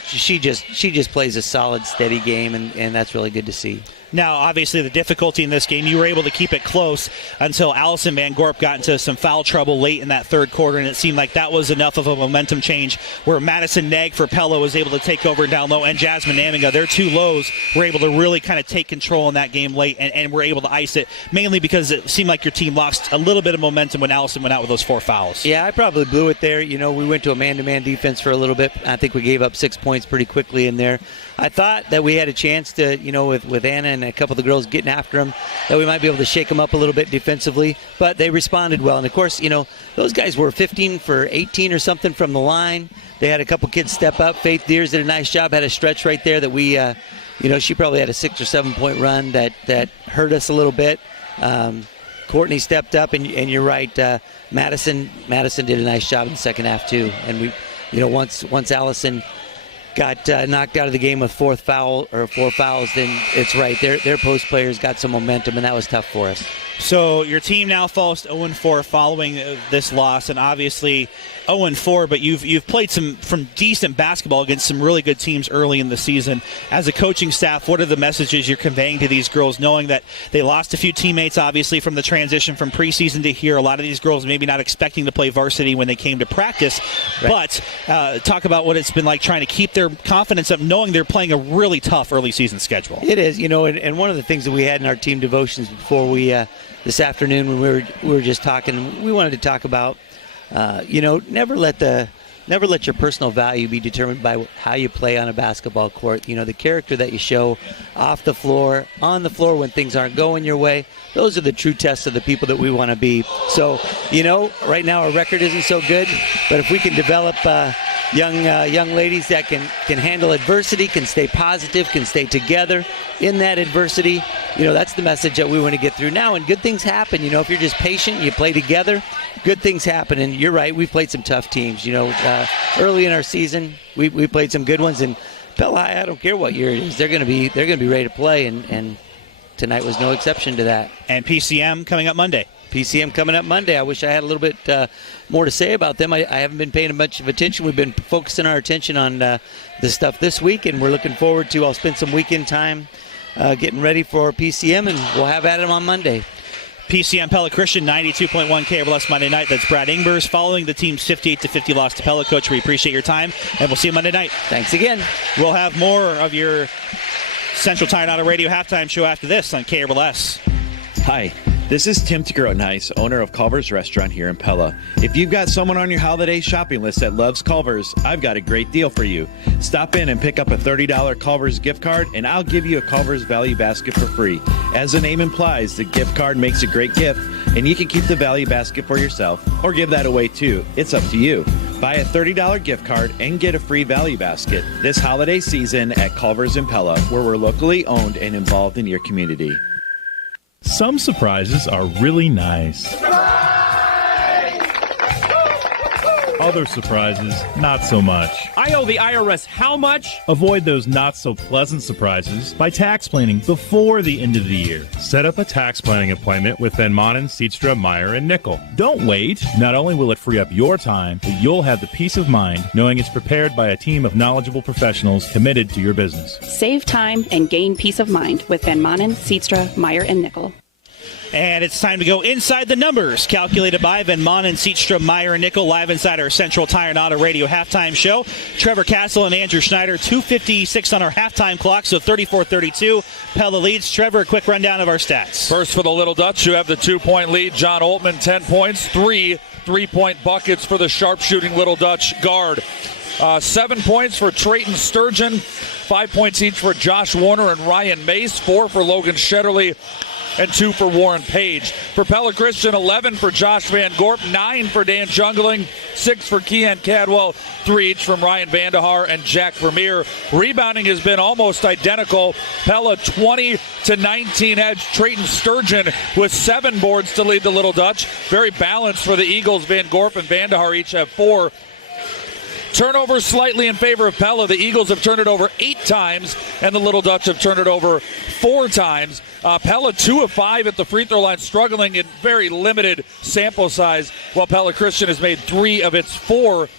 she just plays a solid, steady game, and that's really good to see. Now, obviously, the difficulty in this game, you were able to keep it close until Allison Van Gorp got into some foul trouble late in that third quarter, and it seemed like that was enough of a momentum change where Madison Nag for Pella was able to take over down low, and Jasmine Naminga, their 2 lows, were able to really kind of take control in that game late and were able to ice it, mainly because it seemed like your team lost a little bit of momentum when Allison went out with those 4 fouls. Yeah, I probably blew it there. We went to a man-to-man defense for a little bit. I think we gave up 6 points pretty quickly in there. I thought that we had a chance to, with Anna and a couple of the girls getting after them, that we might be able to shake them up a little bit defensively, but they responded well. And, of course, those guys were 15 for 18 or something from the line. They had a couple kids step up. Faith Deers did a nice job, had a stretch right there that we, she probably had a 6 or 7 point run that hurt us a little bit. Courtney stepped up, and you're right, Madison did a nice job in the second half too. And we, once Allison got knocked out of the game with 4 fouls, then it's right. Their post players got some momentum, and that was tough for us. So your team now falls to 0-4 following this loss, and obviously 0-4, but you've played some decent basketball against some really good teams early in the season. As a coaching staff, what are the messages you're conveying to these girls, knowing that they lost a few teammates, obviously, from the transition from preseason to here? A lot of these girls maybe not expecting to play varsity when they came to practice, right. But talk about what it's been like trying to keep their confidence up, knowing they're playing a really tough early season schedule. It is, and one of the things that we had in our team devotions before we this afternoon when we were just talking, we wanted to talk about, never let your personal value be determined by how you play on a basketball court. The character that you show off the floor, on the floor when things aren't going your way, those are the true tests of the people that we want to be. So, right now our record isn't so good, but if we can develop young ladies that can handle adversity, can stay positive, can stay together in that adversity, that's the message that we want to get through now. And good things happen. If you're just patient, you play together, good things happen. And you're right, we've played some tough teams. Early in our season, we played some good ones. And Pella, I don't care what year it is, they're going to be ready to play. And tonight was no exception to that. And PCM coming up Monday. PCM coming up Monday. I wish I had a little bit more to say about them. I haven't been paying much of attention. We've been focusing our attention on the stuff this week, and we're looking forward to, I'll spend some weekend time getting ready for PCM, and we'll have at them on Monday. PCM Pella Christian, 92.1 KRLS Monday night. That's Brad Ingbers following the team's 58-50 loss to Pella. Coach, we appreciate your time, and we'll see you Monday night. Thanks again. We'll have more of your Central Tire and Auto Radio halftime show after this on KRLS. Hi, This is Tim Nice, owner of Culver's Restaurant here in Pella. If you've got someone on your holiday shopping list that loves Culver's, I've got a great deal for you. Stop in and pick up a $30 Culver's gift card, and I'll give you a Culver's value basket for free. As the name implies, the gift card makes a great gift, and you can keep the value basket for yourself or give that away too. It's up to you. Buy a $30 gift card and get a free value basket this holiday season at Culver's in Pella, where we're locally owned and involved in your community. Some surprises are really nice. Other surprises, not so much. I owe the IRS how much? Avoid those not-so-pleasant surprises by tax planning before the end of the year. Set up a tax planning appointment with Van Manen, Seatstra, Meyer, and Nickel. Don't wait. Not only will it free up your time, but you'll have the peace of mind knowing it's prepared by a team of knowledgeable professionals committed to your business. Save time and gain peace of mind with Van Manen, Seatstra, Meyer, and Nickel. And it's time to go inside the numbers, calculated by Van Manen, Seatstra, Meyer, and Nickel, live inside our Central Tire and Auto Radio halftime show. Trevor Castle and Andrew Schneider, 2:56 on our halftime clock, so 34-32. Pella leads. Trevor, a quick rundown of our stats. First for the Little Dutch, who have the 2-point lead. John Oltman, 10 points, 3 3-point buckets for the sharpshooting Little Dutch guard. 7 points for Trayton Sturgeon, 5 points each for Josh Warner and Ryan Mace, 4 for Logan Shetterly, and 2 for Warren Page. For Pella Christian, 11 for Josh Van Gorp, 9 for Dan Jungling, 6 for Kean Cadwell, 3 each from Ryan Vandehar and Jack Vermeer. Rebounding has been almost identical. Pella 20-19 edge. Trayton Sturgeon with 7 boards to lead the Little Dutch. Very balanced for the Eagles. Van Gorp and Vandehar each have 4. Turnovers slightly in favor of Pella. The Eagles have turned it over 8 times, and the Little Dutch have turned it over 4 times. Pella 2 of 5 at the free throw line, struggling in very limited sample size, while Pella Christian has made 3 of its 4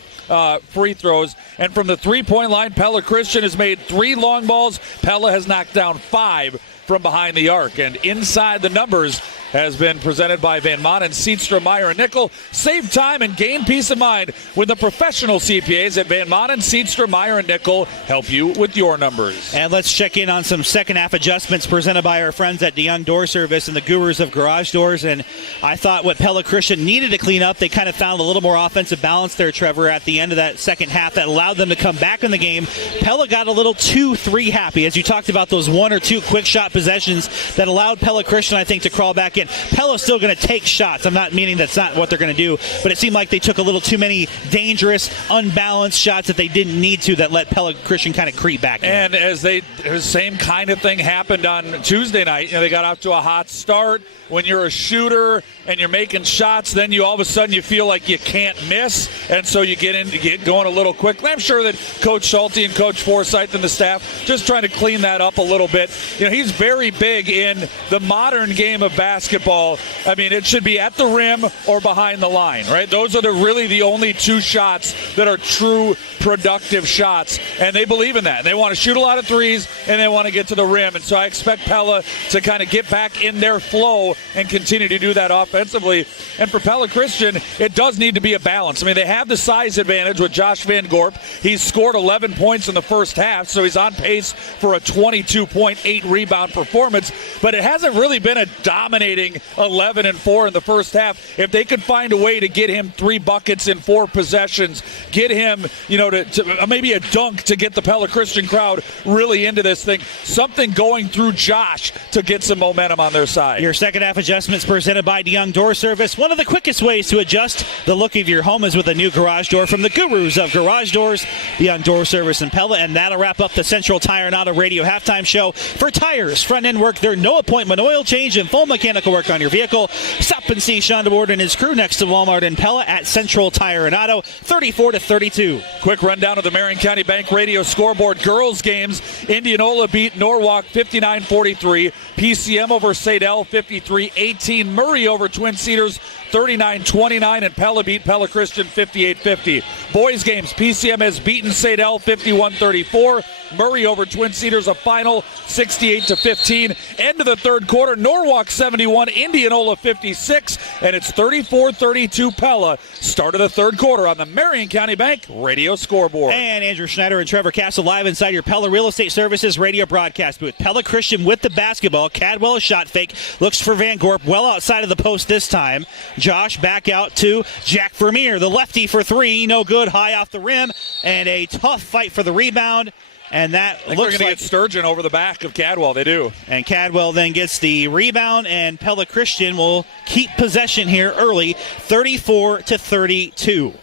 free throws. And from the three-point line, Pella Christian has made 3 long balls. Pella has knocked down 5 from behind the arc. And inside the numbers has been presented by Van Manen, Seatstra, Meyer, and Nickel. Save time and gain peace of mind with the professional CPAs at Van Manen, Seatstra, Meyer, and Nickel. Help you with your numbers. And let's check in on some second-half adjustments presented by our friends at DeYoung Door Service and the Gurus of Garage Doors. And I thought what Pella Christian needed to clean up, they kind of found a little more offensive balance there, Trevor, at the end of that second half that allowed them to come back in the game. Pella got a little 2-3 happy, as you talked about those 1 or 2 quick shot possessions that allowed Pella Christian, I think, to crawl back in. Pella's still going to take shots. I'm not meaning that's not what they're going to do, but it seemed like they took a little too many dangerous, unbalanced shots that they didn't need to, that let Pella Christian kind of creep back in. And as the same kind of thing happened on Tuesday night. They got off to a hot start. When you're a shooter and you're making shots, then you all of a sudden you feel like you can't miss, and so you get going a little quickly. I'm sure that Coach Schulte and Coach Forsyth and the staff just trying to clean that up a little bit. He's very big in the modern game of basketball. I mean, it should be at the rim or behind the line, right? Those are really the only 2 shots that are true productive shots, and they believe in that. And they want to shoot a lot of threes, and they want to get to the rim. And so I expect Pella to kind of get back in their flow and continue to do that offensively. And for Pella Christian, it does need to be a balance. I mean, they have the size advantage with Josh Van Gorp. He's scored 11 points in the first half, so he's on pace for a 22.8 rebound performance. But it hasn't really been a dominating 11 and 4 in the first half. If they could find a way to get him 3 buckets in 4 possessions, get him, to maybe a dunk to get the Pella Christian crowd really into this thing, something going through Josh to get some momentum on their side. Your second half adjustments presented by DeYoung Door Service. One of the quickest ways to adjust the look of your home is with a new garage door from the Gurus of Garage Doors, DeYoung Door Service in Pella. And that'll wrap up the Central Tire and Auto Radio halftime show. For tires, front-end work, their no-appointment oil change and full mechanical work on your vehicle. Stop and see Sean DeWard and his crew next to Walmart in Pella at Central Tire and Auto, 34-32. Quick rundown of the Marion County Bank Radio scoreboard. Girls games, Indianola beat Norwalk 59-43. PCM over Sadell 53-18. Murray over Twin Cedars 39-29, and Pella beat Pella Christian 58-50. Boys games, PCM has beaten Sadell 51-34. Murray over Twin Cedars, a final 68-15. End of the third quarter, Norwalk 71, Indianola 56, and it's 34-32 Pella. Start of the third quarter on the Marion County Bank radio scoreboard. And Andrew Schneider and Trevor Castle live inside your Pella Real Estate Services radio broadcast booth. Pella Christian with the basketball. Cadwell a shot fake. Looks for Van Gorp well outside of the post this time. Josh back out to Jack Vermeer. The lefty for three. No good. High off the rim. And a tough fight for the rebound. And that looks like they're going to get Sturgeon over the back of Cadwell. They do. And Cadwell then gets the rebound, and Pella Christian will keep possession here early, 34-32.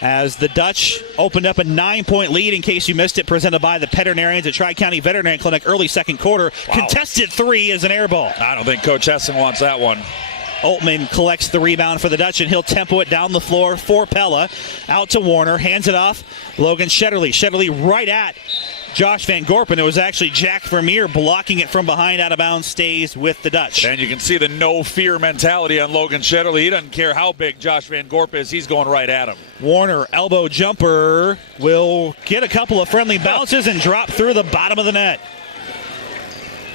As the Dutch opened up a 9-point lead, in case you missed it, presented by the Veterinarians at Tri-County Veterinary Clinic early second quarter. Wow. Contested three is an air ball. I don't think Coach Hessen wants that one. Altman collects the rebound for the Dutch, and he'll tempo it down the floor for Pella. Out to Warner, hands it off. Logan Shetterly. Shetterly right at Josh Van Gorp, and it was actually Jack Vermeer blocking it from behind, out of bounds, stays with the Dutch. And you can see the no-fear mentality on Logan Shetterly. He doesn't care how big Josh Van Gorp is. He's going right at him. Warner, elbow jumper, will get a couple of friendly bounces and drop through the bottom of the net.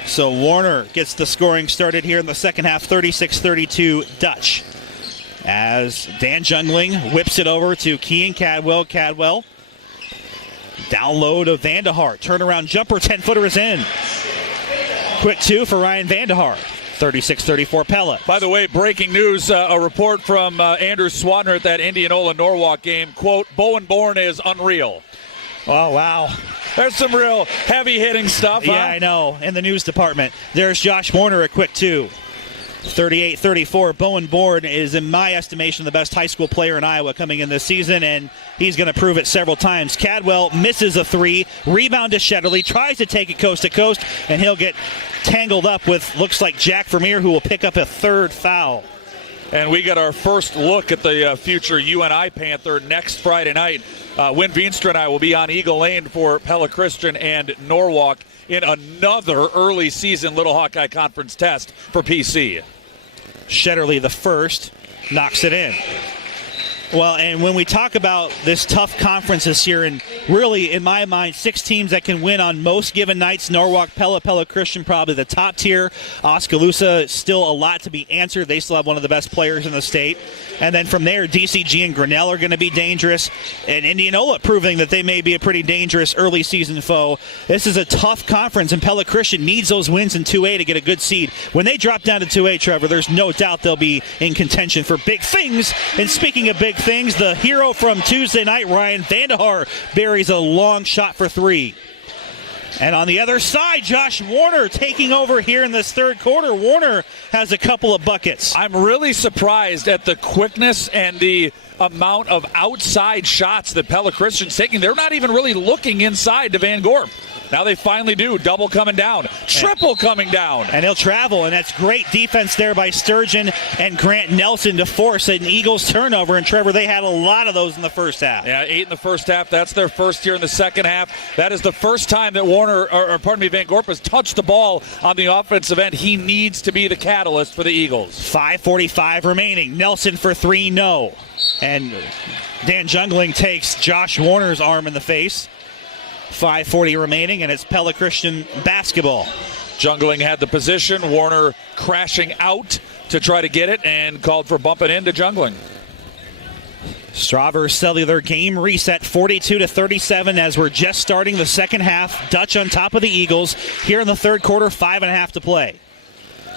So Warner gets the scoring started here in the second half, 36-32 Dutch. As Dan Jungling whips it over to Kean Cadwell. Cadwell, down low to Vandehar. Turnaround jumper, 10-footer is in. Quick two for Ryan Vandehar. 36-34 Pella. By the way, breaking news, a report from Andrew Swatner at that Indianola-Norwalk game. Quote, Bowen Bourne is unreal. Oh, wow. There's some real heavy-hitting stuff, Yeah, I know. In the news department. There's Josh Warner, a quick two. 38-34. Bowen Bourne is, in my estimation, the best high school player in Iowa coming in this season, and he's going to prove it several times. Cadwell misses a three. Rebound to Shetterly. Tries to take it coast to coast, and he'll get tangled up with, looks like, Jack Vermeer, who will pick up a third foul. And we get our first look at the future UNI Panther next Friday night. Win Veenstra and I will be on Eagle Lane for Pella Christian and Norwalk in another early season Little Hawkeye Conference test for PC. Shetterly, the first, knocks it in. Well, and when we talk about this tough conference this year, and really, in my mind, 6 teams that can win on most given nights, Norwalk, Pella Christian, probably the top tier. Oskaloosa, still a lot to be answered. They still have one of the best players in the state. And then from there, DCG and Grinnell are going to be dangerous. And Indianola proving that they may be a pretty dangerous early season foe. This is a tough conference, and Pella Christian needs those wins in 2A to get a good seed. When they drop down to 2A, Trevor, there's no doubt they'll be in contention for big things. And speaking of big things, the hero from Tuesday night, Ryan Vandehar, buries a long shot for three. And on the other side, Josh Warner taking over here in this third quarter. Warner has a couple of buckets. I'm really surprised at the quickness and the amount of outside shots that Pella Christian's taking. They're not even really looking inside to Van Gorp. Now they finally do. Double coming down. Triple coming down. And he'll travel, and that's great defense there by Sturgeon and Grant Nelson to force an Eagles turnover. And, Trevor, they had a lot of those in the first half. Yeah, 8 in the first half. That's their first here in the second half. That is the first time that Van Gorp has touched the ball on the offensive end. He needs to be the catalyst for the Eagles. 5:45 remaining. Nelson for three, no. And Dan Jungling takes Josh Warner's arm in the face. 5:40 remaining, and it's Pella Christian basketball. Jungling had the position. Warner crashing out to try to get it and called for bumping into Jungling. Strauver Cellular game reset 42-37 as we're just starting the second half. Dutch on top of the Eagles here in the third quarter, 5.5 to play.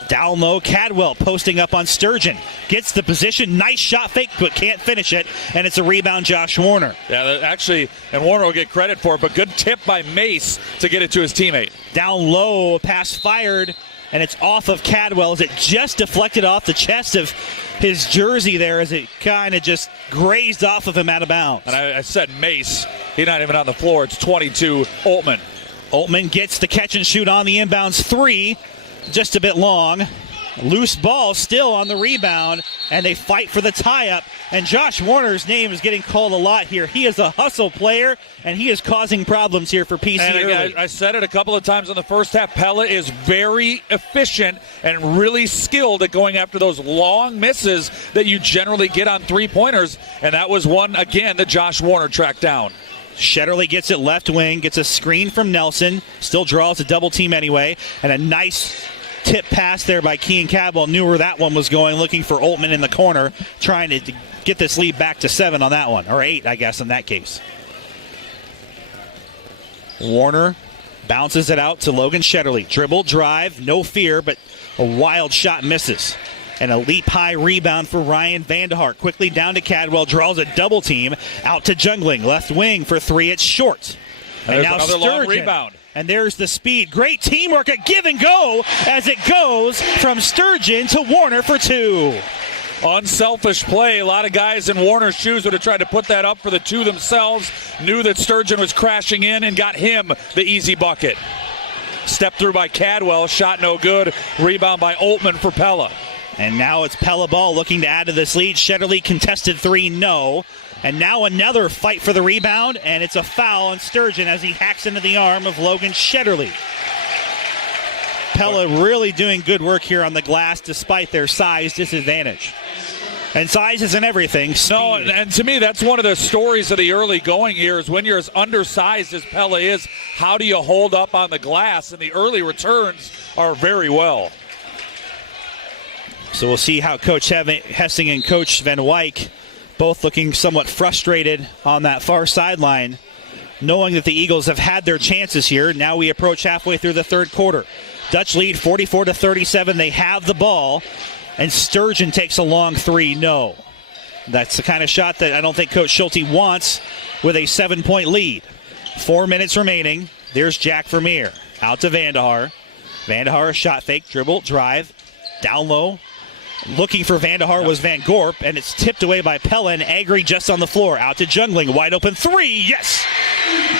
Down low, Cadwell posting up on Sturgeon. Gets the position, nice shot fake, but can't finish it, and it's a rebound, Josh Warner. Yeah, actually, and Warner will get credit for it, but good tip by Mace to get it to his teammate. Down low, pass fired, and it's off of Cadwell as it just deflected off the chest of his jersey there as it kind of just grazed off of him out of bounds. And I said Mace. He's not even on the floor. It's 22, Altman. Altman gets the catch and shoot on the inbounds three. Just a bit long. Loose ball still on the rebound, and they fight for the tie-up. And Josh Warner's name is getting called a lot here. He is a hustle player, and he is causing problems here for PC early. I said it a couple of times in the first half. Pella is very efficient and really skilled at going after those long misses that you generally get on three-pointers, and that was one, again, that Josh Warner tracked down. Shetterly gets it left wing, gets a screen from Nelson, still draws a double team anyway, and a nice tip pass there by Kean Cadwell. Knew where that one was going, looking for Oltmann in the corner, trying to get this lead back to 7 on that one, or 8, I guess, in that case. Warner bounces it out to Logan Shetterly. Dribble, drive, no fear, but a wild shot misses. And a leap-high rebound for Ryan Vandehart. Quickly down to Cadwell, draws a double team, out to Jungling. Left wing for 3, it's short. And now another long rebound. And there's the speed. Great teamwork, a give and go as it goes from Sturgeon to Warner for 2. Unselfish play. A lot of guys in Warner's shoes would have tried to put that up for the 2 themselves. Knew that Sturgeon was crashing in and got him the easy bucket. Step through by Cadwell, shot no good. Rebound by Oltmann for Pella. And now it's Pella ball looking to add to this lead. Shetterly contested 3, no. And now another fight for the rebound, and it's a foul on Sturgeon as he hacks into the arm of Logan Shetterly. Pella really doing good work here on the glass despite their size disadvantage. And size isn't everything. Speed. No, and to me, that's one of the stories of the early going years. When you're as undersized as Pella is, how do you hold up on the glass? And the early returns are very well. So we'll see how Coach Hessing and Coach Van Wyk both looking somewhat frustrated on that far sideline, knowing that the Eagles have had their chances here. Now we approach halfway through the third quarter. Dutch lead 44-37. They have the ball, and Sturgeon takes a long 3, no. That's the kind of shot that I don't think Coach Schulte wants with a 7-point lead. 4 minutes remaining. There's Jack Vermeer. Out to Vandehar. Vandehar, a shot fake, dribble, drive, down low. Looking for Vandehar was Van Gorp, and it's tipped away by Pella, and Agri just on the floor. Out to Jungling, wide open 3, yes!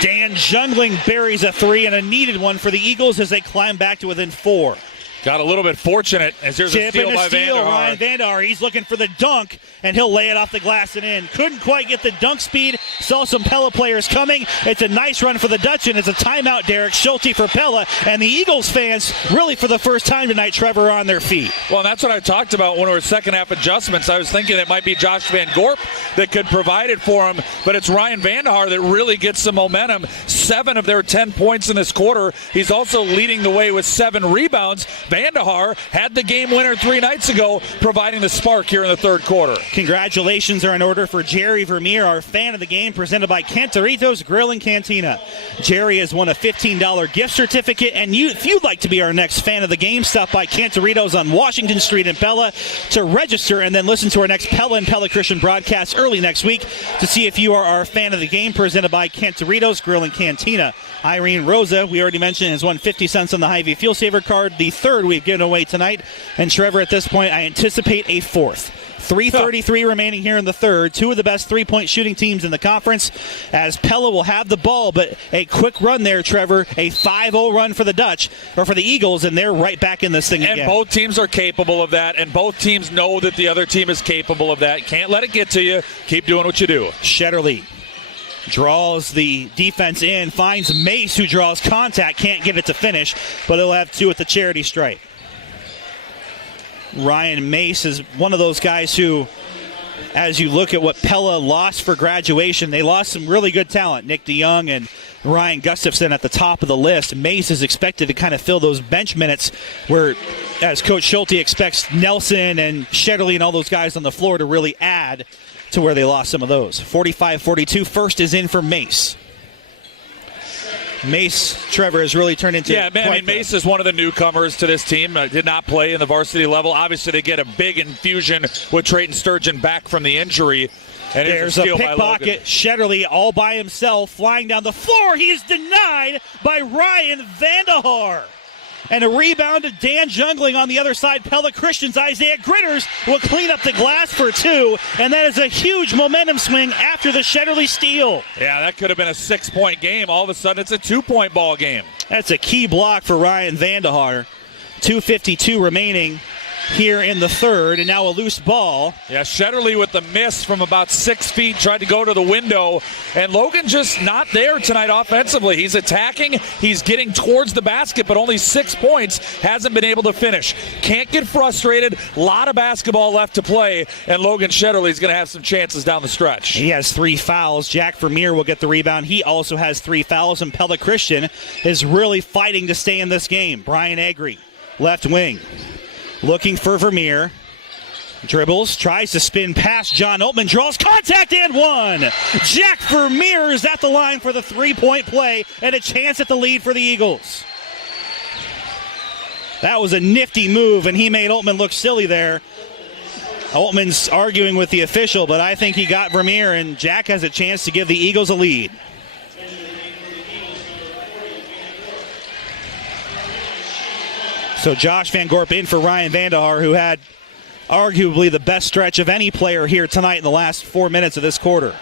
Dan Jungling buries a 3 and a needed one for the Eagles as they climb back to within 4. Got a little bit fortunate as there's a steal by Vandehar. Ryan Vandehar, he's looking for the dunk, and he'll lay it off the glass and in. Couldn't quite get the dunk speed. Saw some Pella players coming. It's a nice run for the Dutch, and it's a timeout, Derek Schulte for Pella. And the Eagles fans, really for the first time tonight, Trevor, are on their feet. Well, and that's what I talked about when we were second half adjustments. I was thinking it might be Josh Van Gorp that could provide it for him, but it's Ryan Vandehar that really gets some momentum. 7 of their 10 points in this quarter. He's also leading the way with 7 rebounds. Vandehar had the game winner 3 nights ago, providing the spark here in the third quarter. Congratulations are in order for Jerry Vermeer, our fan of the game, presented by Cantoritos Grill and Cantina. Jerry has won a $15 gift certificate, and if you'd like to be our next fan of the game, stop by Cantoritos on Washington Street in Pella to register and then listen to our next Pella and Pella Christian broadcast early next week to see if you are our fan of the game, presented by Cantoritos Grill and Cantina. Irene Rosa, we already mentioned, has won 50 cents on the Hy-Vee Fuel Saver card, the third we've given away tonight. And Trevor, at this point, I anticipate a 4th. 3:33 remaining here in the third. 2 of the best three-point shooting teams in the conference, as Pella will have the ball, but a quick run there, Trevor. A 5-0 run for the Dutch, or for the Eagles, and they're right back in this thing again. And both teams are capable of that, and both teams know that the other team is capable of that. Can't let it get to you. Keep doing what you do. Shetterly draws the defense in, finds Mace, who draws contact, can't get it to finish, but he'll have 2 at the charity stripe. Ryan Mace is one of those guys who, as you look at what Pella lost for graduation, they lost some really good talent. Nick DeYoung and Ryan Gustafson at the top of the list. Mace is expected to kind of fill those bench minutes where, as Coach Schulte expects Nelson and Shetterly and all those guys on the floor to really add to where they lost some of those. 45-42, first is in for Mace. Mace, Trevor, has really turned into... Yeah, man, I mean, Mace is one of the newcomers to this team. Did not play in the varsity level. Obviously, they get a big infusion with Trayton Sturgeon back from the injury. And there's a pickpocket. Shetterly all by himself, flying down the floor. He is denied by Ryan Vandehar. And a rebound to Dan Jungling on the other side. Pella Christian's Isaiah Gritters will clean up the glass for 2. And that is a huge momentum swing after the Shetterly steal. Yeah, that could have been a 6-point game. All of a sudden, it's a 2-point ball game. That's a key block for Ryan Vandehar. 2:52 remaining. here in the third, and now a loose ball. Yeah, Shetterly with the miss from about 6 feet, tried to go to the window, and Logan just not there tonight offensively. He's attacking, he's getting towards the basket, but only 6 points, hasn't been able to finish. Can't get frustrated, a lot of basketball left to play, and Logan Shetterly is going to have some chances down the stretch. He has 3 fouls. Jack Vermeer will get the rebound. He also has 3 fouls, and Pella Christian is really fighting to stay in this game. Brian Agri, left wing, looking for Vermeer. Dribbles, tries to spin past John Oatman, draws contact and one. Jack Vermeer is at the line for the 3-point play and a chance at the lead for the Eagles. That was a nifty move, and he made Oatman look silly there. Oatman's arguing with the official, but I think he got Vermeer, and Jack has a chance to give the Eagles a lead. So Josh Van Gorp in for Ryan Vandehar, who had arguably the best stretch of any player here tonight in the last 4 minutes of this quarter.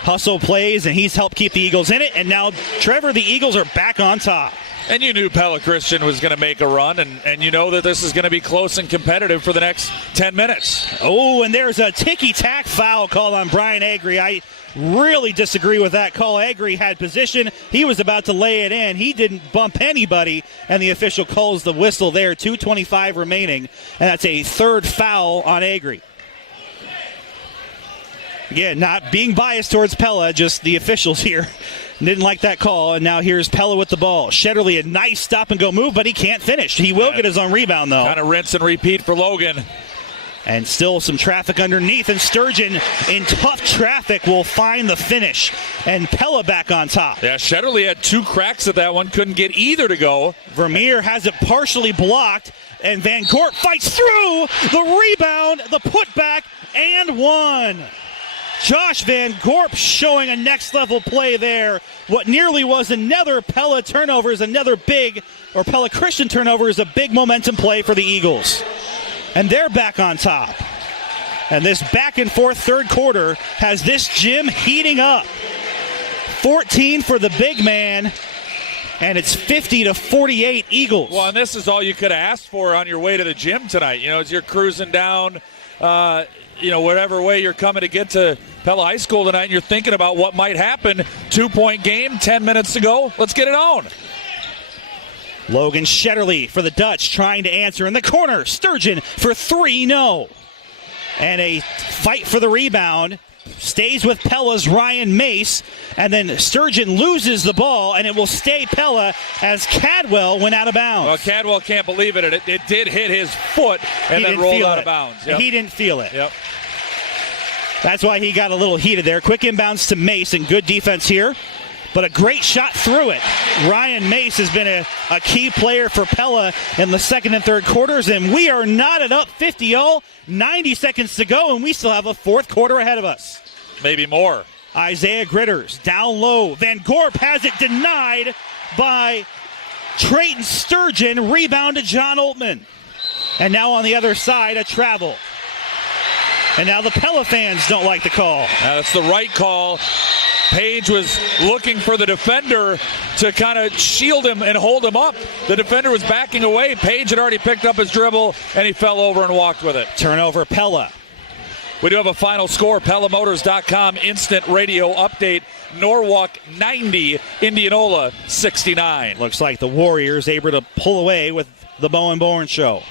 Hustle plays, and he's helped keep the Eagles in it, and now Trevor, the Eagles are back on top. And you knew Pella Christian was going to make a run, and you know that this is going to be close and competitive for the next 10 minutes. Oh, and there's a ticky-tack foul called on Brian Agri. I really disagree with that call. Agri had position. He was about to lay it in. He didn't bump anybody, and the official calls the whistle there. 2:25 remaining, and that's a third foul on Agri. Again, not being biased towards Pella, just the officials here didn't like that call, and now here's Pella with the ball. Shetterly, a nice stop-and-go move, but he can't finish. He will get his own rebound, though. Kind of rinse and repeat for Logan. And still some traffic underneath, and Sturgeon in tough traffic will find the finish. And Pella back on top. Yeah, Shetterly had 2 cracks at that one, couldn't get either to go. Vermeer has it partially blocked, and Van Gorp fights through the rebound, the putback, and one. Josh Van Gorp showing a next-level play there. What nearly was another Pella turnover is another big, or Pella Christian turnover is a big momentum play for the Eagles. And they're back on top. And this back-and-forth third quarter has this gym heating up. 14 for the big man, and it's 50-48 Eagles. Well, and this is all you could have asked for on your way to the gym tonight. You know, as you're cruising down, whatever way you're coming to get to Pella High School tonight, and you're thinking about what might happen. 2-point game, 10 minutes to go. Let's get it on. Logan Shetterly for the Dutch trying to answer in the corner. Sturgeon for 3, no. And a fight for the rebound. Stays with Pella's Ryan Mace, and then Sturgeon loses the ball, and it will stay Pella as Cadwell went out of bounds. Well, Cadwell can't believe it. It did hit his foot and then rolled out of bounds. Yep. He didn't feel it. Yep. That's why he got a little heated there. Quick inbounds to Mace, and good defense here, but a great shot through it. Ryan Mace has been a key player for Pella in the second and third quarters, and we are knotted up 50-all. 90 seconds to go, and we still have a fourth quarter ahead of us. Maybe more. Isaiah Gritters down low. Van Gorp has it denied by Trayton Sturgeon. Rebound to John Oatman. And now on the other side, a travel. And now the Pella fans don't like the call. That's the right call. Page was looking for the defender to kind of shield him and hold him up. The defender was backing away. Page had already picked up his dribble, and he fell over and walked with it. Turnover, Pella. We do have a final score. PellaMotors.com instant radio update. Norwalk 90, Indianola 69. Looks like the Warriors able to pull away with the Bowen Bourne show.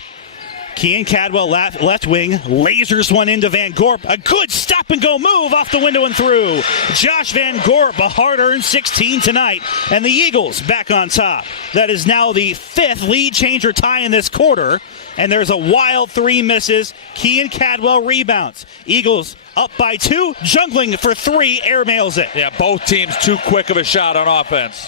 Kean Cadwell left wing, lasers one into Van Gorp. A good stop-and-go move off the window and through. Josh Van Gorp, a hard-earned 16 tonight. And the Eagles back on top. That is now the 5th lead changer tie in this quarter. And there's a wild 3 misses. Kean Cadwell rebounds. Eagles up by 2, jungling for 3, airmails it. Yeah, both teams too quick of a shot on offense.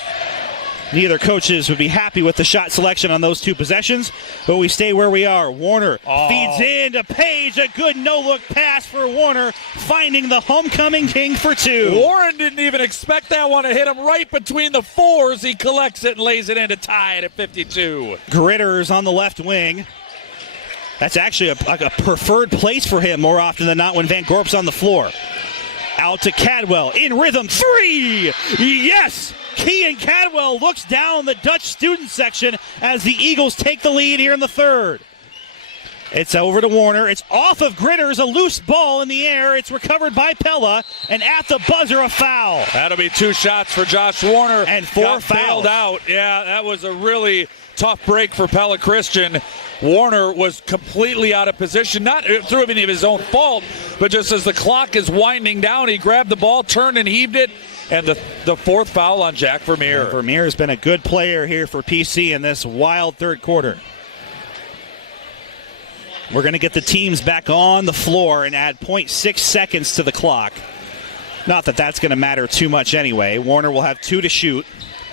Neither coaches would be happy with the shot selection on those 2 possessions, but we stay where we are. Warner feeds in to Page. A good no-look pass for Warner, finding the homecoming king for 2. Warren didn't even expect that one to hit him right between the 4s. He collects it and lays it in to tie it at 52. Gritters on the left wing. That's actually a preferred place for him more often than not when Van Gorp's on the floor. Out to Cadwell. In rhythm. 3! Yes! Kean Cadwell looks down the Dutch student section as the Eagles take the lead here in the third. It's over to Warner. It's off of Gritters, a loose ball in the air. It's recovered by Pella, and at the buzzer, a foul. That'll be 2 shots for Josh Warner. And 4 fouls. Bailed out. Yeah, that was a really tough break for Pella Christian. Warner was completely out of position, not through any of his own fault, but just as the clock is winding down, he grabbed the ball, turned and heaved it, and the 4th foul on Jack Vermeer. Vermeer has been a good player here for PC in this wild third quarter. We're going to get the teams back on the floor and add 0.6 seconds to the clock. Not that that's going to matter too much anyway. Warner will have 2 to shoot.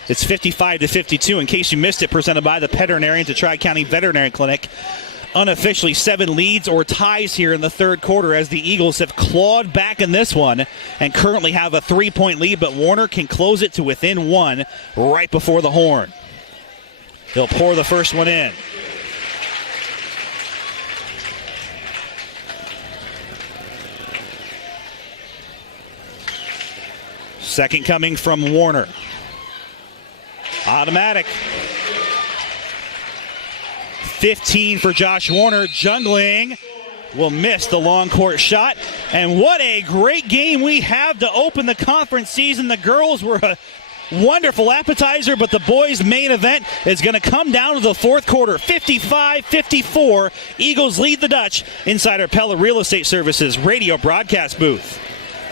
It's 55-52. In case you missed it, presented by the Veterinarians at Tri-County Veterinary Clinic. Unofficially 7 leads or ties here in the third quarter as the Eagles have clawed back in this one and currently have a 3-point lead, but Warner can close it to within 1 right before the horn. He'll pour the first one in. Second coming from Warner. Automatic. 15 for Josh Warner. Jungling will miss the long court shot. And what a great game we have to open the conference season. The girls were a wonderful appetizer, but the boys' main event is going to come down to the fourth quarter. 55-54. Eagles lead the Dutch inside our Pella Real Estate Services radio broadcast booth.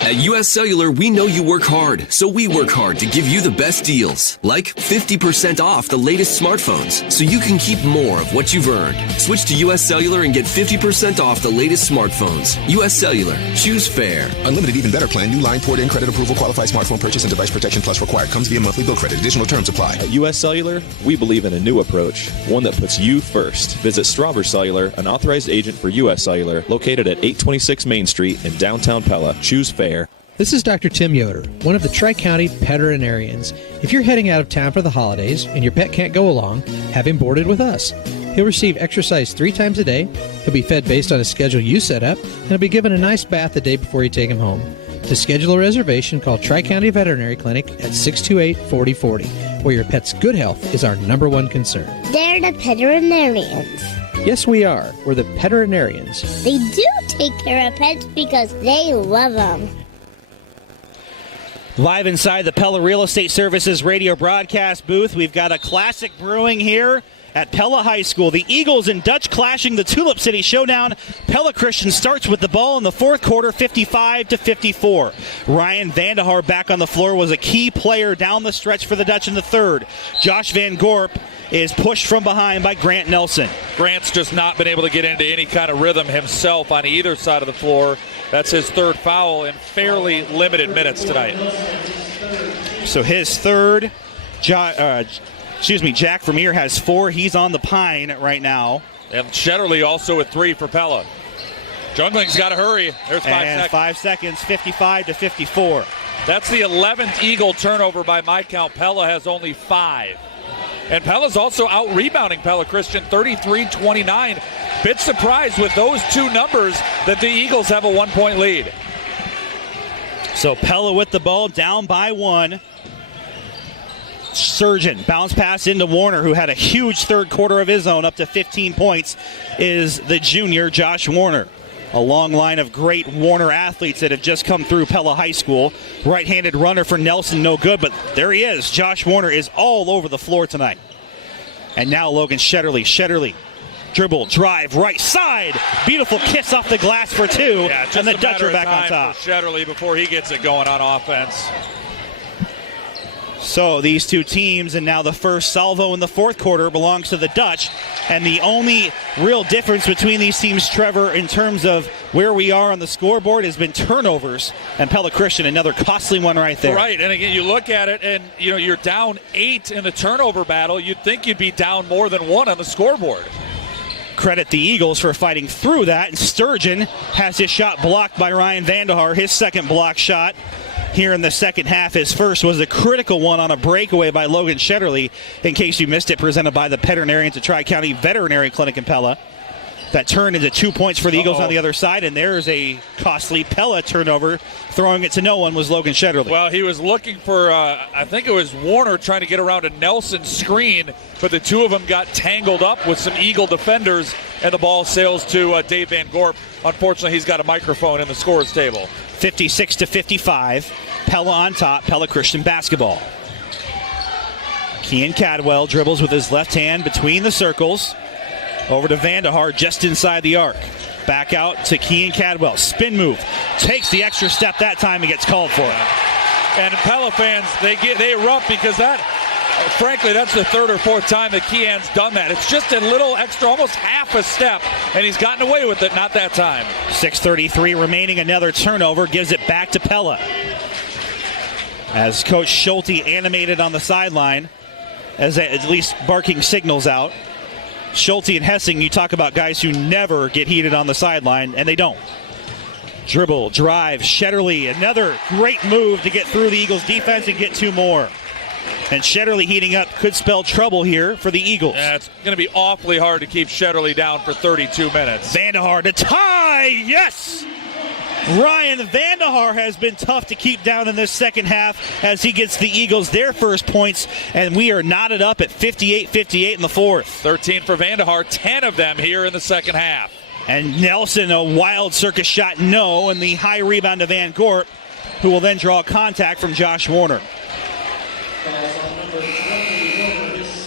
At U.S. Cellular, we know you work hard, so we work hard to give you the best deals, like 50% off the latest smartphones, so you can keep more of what you've earned. Switch to U.S. Cellular and get 50% off the latest smartphones. U.S. Cellular. Choose fair. Unlimited Even Better plan. New line port-in credit approval. Qualified smartphone purchase and device protection plus required. Comes via monthly bill credit. Additional terms apply. At U.S. Cellular, we believe in a new approach, one that puts you first. Visit Strawber Cellular, an authorized agent for U.S. Cellular, located at 826 Main Street in downtown Pella. Choose fair. This is Dr. Tim Yoder, one of the Tri-County veterinarians. If you're heading out of town for the holidays and your pet can't go along, have him boarded with us. He'll receive exercise 3 times a day, he'll be fed based on a schedule you set up, and he'll be given a nice bath the day before you take him home. To schedule a reservation, call Tri-County Veterinary Clinic at 628-4040, where your pet's good health is our number one concern. They're the veterinarians. Yes, we are. We're the veterinarians. They do take care of pets because they love them. Live inside the Pella Real Estate Services radio broadcast booth, we've got a classic brewing here at Pella High School. The Eagles and Dutch clashing, the Tulip City Showdown. Pella Christian starts with the ball in the fourth quarter, 55-54. Ryan Vandehar back on the floor was a key player down the stretch for the Dutch in the third. Josh Van Gorp is pushed from behind by Grant Nelson. Grant's just not been able to get into any kind of rhythm himself on either side of the floor. That's his 3rd foul in fairly limited minutes tonight. So his third, Jack Vermeer has 4. He's on the pine right now. And Shetterly also with 3 for Pella. Jungling's got to hurry. There's 5 seconds. 5 seconds, 55-54. That's the 11th Eagle turnover by my count. Pella has only 5. And Pella's also out-rebounding Pella Christian, 33-29. Bit surprised with those 2 numbers that the Eagles have a 1-point lead. So Pella with the ball, down by 1. Surgeon, bounce pass into Warner, who had a huge third quarter of his own, up to 15 points, is the junior Josh Warner. A long line of great Warner athletes that have just come through Pella High School. Right-handed runner for Nelson, no good, but there he is. Josh Warner is all over the floor tonight. And now Logan Shetterly. Shetterly, dribble, drive, right side. Beautiful kiss off the glass for 2, and the Dutch are back on top. Shetterly before he gets it going on offense. So these 2 teams, and now the first salvo in the fourth quarter belongs to the Dutch. And the only real difference between these teams, Trevor, in terms of where we are on the scoreboard has been turnovers. And Pella Christian, another costly one right there. Right, and again, you look at it, and you're down 8 in the turnover battle. You'd think you'd be down more than 1 on the scoreboard. Credit the Eagles for fighting through that. And Sturgeon has his shot blocked by Ryan Vandehar, his second block shot here in the second half. His first was a critical one on a breakaway by Logan Shetterly. In case you missed it, presented by the Veterinarians at Tri-County Veterinary Clinic in Pella. That turned into 2 points for the Eagles on the other side, and there's a costly Pella turnover. Throwing it to no one was Logan Shetterly. Well, he was looking for, I think it was Warner trying to get around a Nelson screen, but the 2 of them got tangled up with some Eagle defenders, and the ball sails to Dave Van Gorp. Unfortunately, he's got a microphone in the scorer's table. 56-55. Pella on top. Pella Christian basketball. Kean Cadwell dribbles with his left hand between the circles. Over to Vandehar just inside the arc. Back out to Kean Cadwell. Spin move. Takes the extra step that time and gets called for it. And Pella fans, they erupt because frankly, that's the third or fourth time that Kean's done that. It's just a little extra, almost half a step, and he's gotten away with it, not that time. 6:33 remaining, another turnover, gives it back to Pella. As Coach Schulte animated on the sideline, as at least barking signals out. Schulte and Hessing, you talk about guys who never get heated on the sideline, and they don't. Dribble, drive, Shetterly, another great move to get through the Eagles defense and get two more. And Shetterly heating up could spell trouble here for the Eagles. Yeah, it's going to be awfully hard to keep Shetterly down for 32 minutes. Vandehar to tie, yes! Ryan Vandehar has been tough to keep down in this second half as he gets the Eagles their first points, and we are knotted up at 58-58 in the fourth. 13 for Vandehar, 10 of them here in the second half. And Nelson, a wild circus shot, no, and the high rebound to Van Gorp, who will then draw contact from Josh Warner.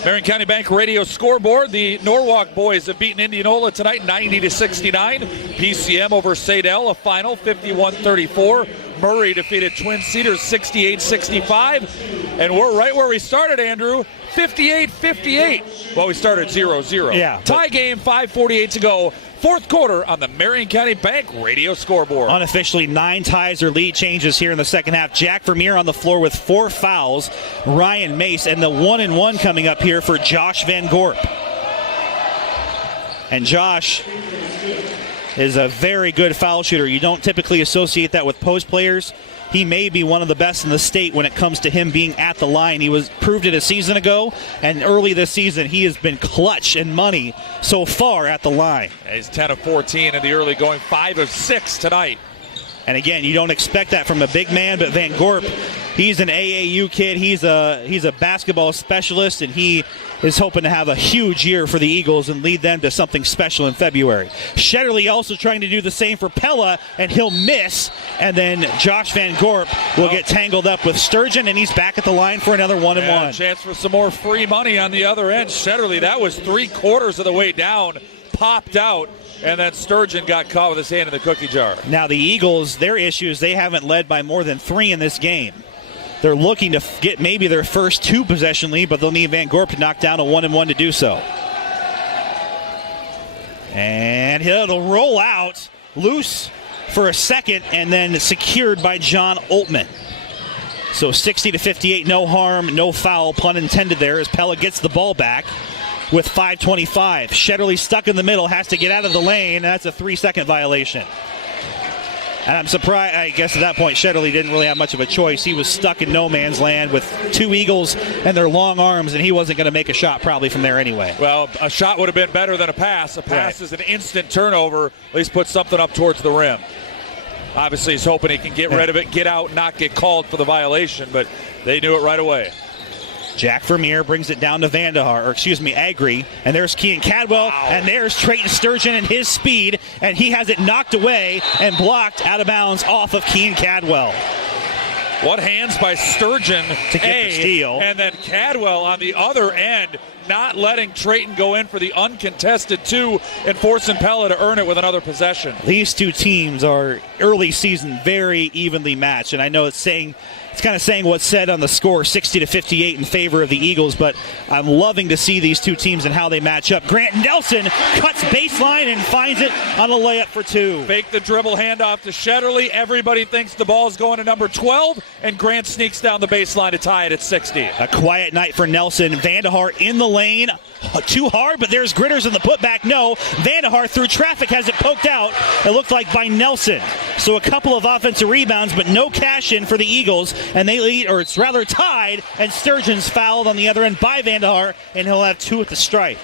Marion County Bank Radio scoreboard. The Norwalk boys have beaten Indianola tonight 90-69. PCM over Sadell, a final 51-34. Murray defeated Twin Cedars 68-65. And we're right where we started, Andrew, 58-58. Well, we started 0-0. Yeah. Tie game, 5:48 to go. Fourth quarter on the Marion County Bank Radio scoreboard. Unofficially, 9 ties or lead changes here in the second half. Jack Vermeer on the floor with 4 fouls. Ryan Mace, and the 1-and-1 coming up here for Josh Van Gorp. And Josh is a very good foul shooter. You don't typically associate that with post players. He may be one of the best in the state when it comes to him being at the line. He proved it a season ago, and early this season he has been clutch and money so far at the line. He's 10 of 14 in the early going, 5 of 6 tonight. And again, you don't expect that from a big man, but Van Gorp, he's an AAU kid. He's a basketball specialist, and he is hoping to have a huge year for the Eagles and lead them to something special in February. Shetterly also trying to do the same for Pella, and he'll miss. And then Josh Van Gorp will get tangled up with Sturgeon, and he's back at the line for another 1-and-1. Chance for some more free money on the other end. Shetterly, that was 3/4 of the way down, popped out, and then Sturgeon got caught with his hand in the cookie jar. Now the Eagles, their issue is they haven't led by more than 3 in this game. They're looking to get maybe their first 2 possession lead, but they'll need Van Gorp to knock down a 1-and-1 to do so. And he'll roll out loose for a second and then secured by John Oltman. So 60-58, no harm, no foul, pun intended there, as Pella gets the ball back with 5:25. Shetterly stuck in the middle, has to get out of the lane, and that's a 3-second violation. And I'm surprised, I guess at that point, Shetterly didn't really have much of a choice. He was stuck in no man's land with 2 Eagles and their long arms, and he wasn't going to make a shot probably from there anyway. Well, a shot would have been better than a pass. A pass is an instant turnover, at least put something up towards the rim. Obviously, he's hoping he can get rid of it, get out, not get called for the violation, but they knew it right away. Jack Vermeer brings it down to Agri, and there's Kean Cadwell, and there's Trayton Sturgeon and his speed, and he has it knocked away and blocked out of bounds off of Kean Cadwell. What hands by Sturgeon to get the steal. And then Cadwell on the other end, not letting Trayton go in for the uncontested 2 and forcing Pella to earn it with another possession. These 2 teams are early season very evenly matched, and I know it's kind of saying what's said on the score, 60-58 in favor of the Eagles, but I'm loving to see these 2 teams and how they match up. Grant Nelson cuts baseline and finds it on a layup for 2. Fake the dribble handoff to Shetterly. Everybody thinks the ball's going to number 12, and Grant sneaks down the baseline to tie it at 60. A quiet night for Nelson. Vandehar in the lane. Too hard, but there's Gritters in the putback. No, Vandehar through traffic has it poked out. It looked like by Nelson. So a couple of offensive rebounds, but no cash in for the Eagles. And they lead, or it's rather tied, and Sturgeon's fouled on the other end by Vandehar, and he'll have 2 at the stripe.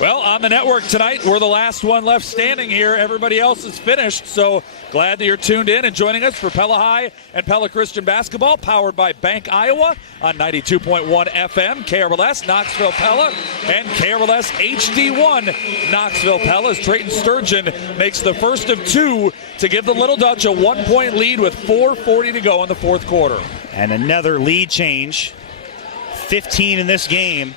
Well, on the network tonight, we're the last one left standing here. Everybody else is finished, so glad that you're tuned in and joining us for Pella High and Pella Christian Basketball, powered by Bank Iowa on 92.1 FM, KRLS, Knoxville Pella, and KRLS HD1, Knoxville Pella, as Trayton Sturgeon makes the first of two to give the Little Dutch a 1-point lead with 4:40 to go in the fourth quarter. And another lead change, 15 in this game.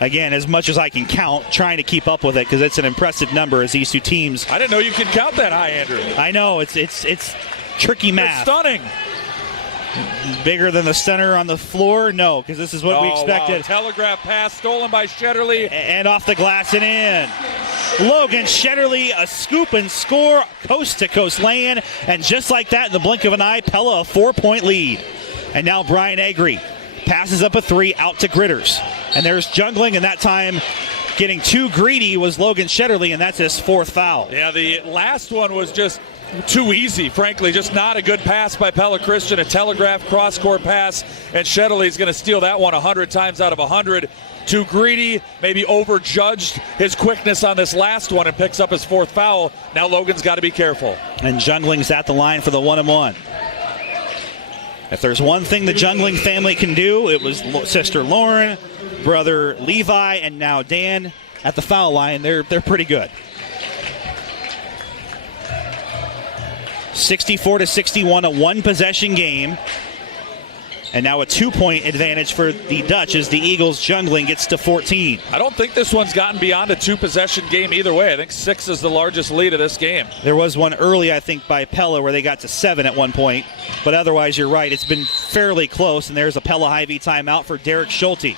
Again, as much as I can count, trying to keep up with it because it's an impressive number as these two teams. I didn't know you could count that high, Andrew. I know, it's tricky math. It's stunning. Bigger than the center on the floor? No, because this is what we expected. Wow. Telegraph pass stolen by Shetterly. And off the glass and in. Logan Shetterly, a scoop and score, coast-to-coast lay-in. And just like that, in the blink of an eye, Pella a 4-point lead. And now Brian Agri passes up a three out to Gritters. And there's jungling, and that time getting too greedy was Logan Shetterly, and that's his fourth foul. Yeah, the last one was just too easy, frankly. Just not a good pass by Pella Christian. A telegraph cross-court pass, and Shetterly's going to steal that one 100 times out of 100. Too greedy, maybe overjudged his quickness on this last one and picks up his fourth foul. Now Logan's got to be careful. And jungling's at the line for the 1-and-1. If there's one thing the jungling family can do, it was sister Lauren, brother Levi, and now Dan at the foul line. They're pretty good. 64-61, a one-possession game. And now a 2-point advantage for the Dutch as the Eagles jungling gets to 14. I don't think this one's gotten beyond a two-possession game either way. I think 6 is the largest lead of this game. There was one early, I think, by Pella where they got to 7 at one point. But otherwise, you're right. It's been fairly close. And there's a Pella Hy-Vee timeout for Derek Schulte.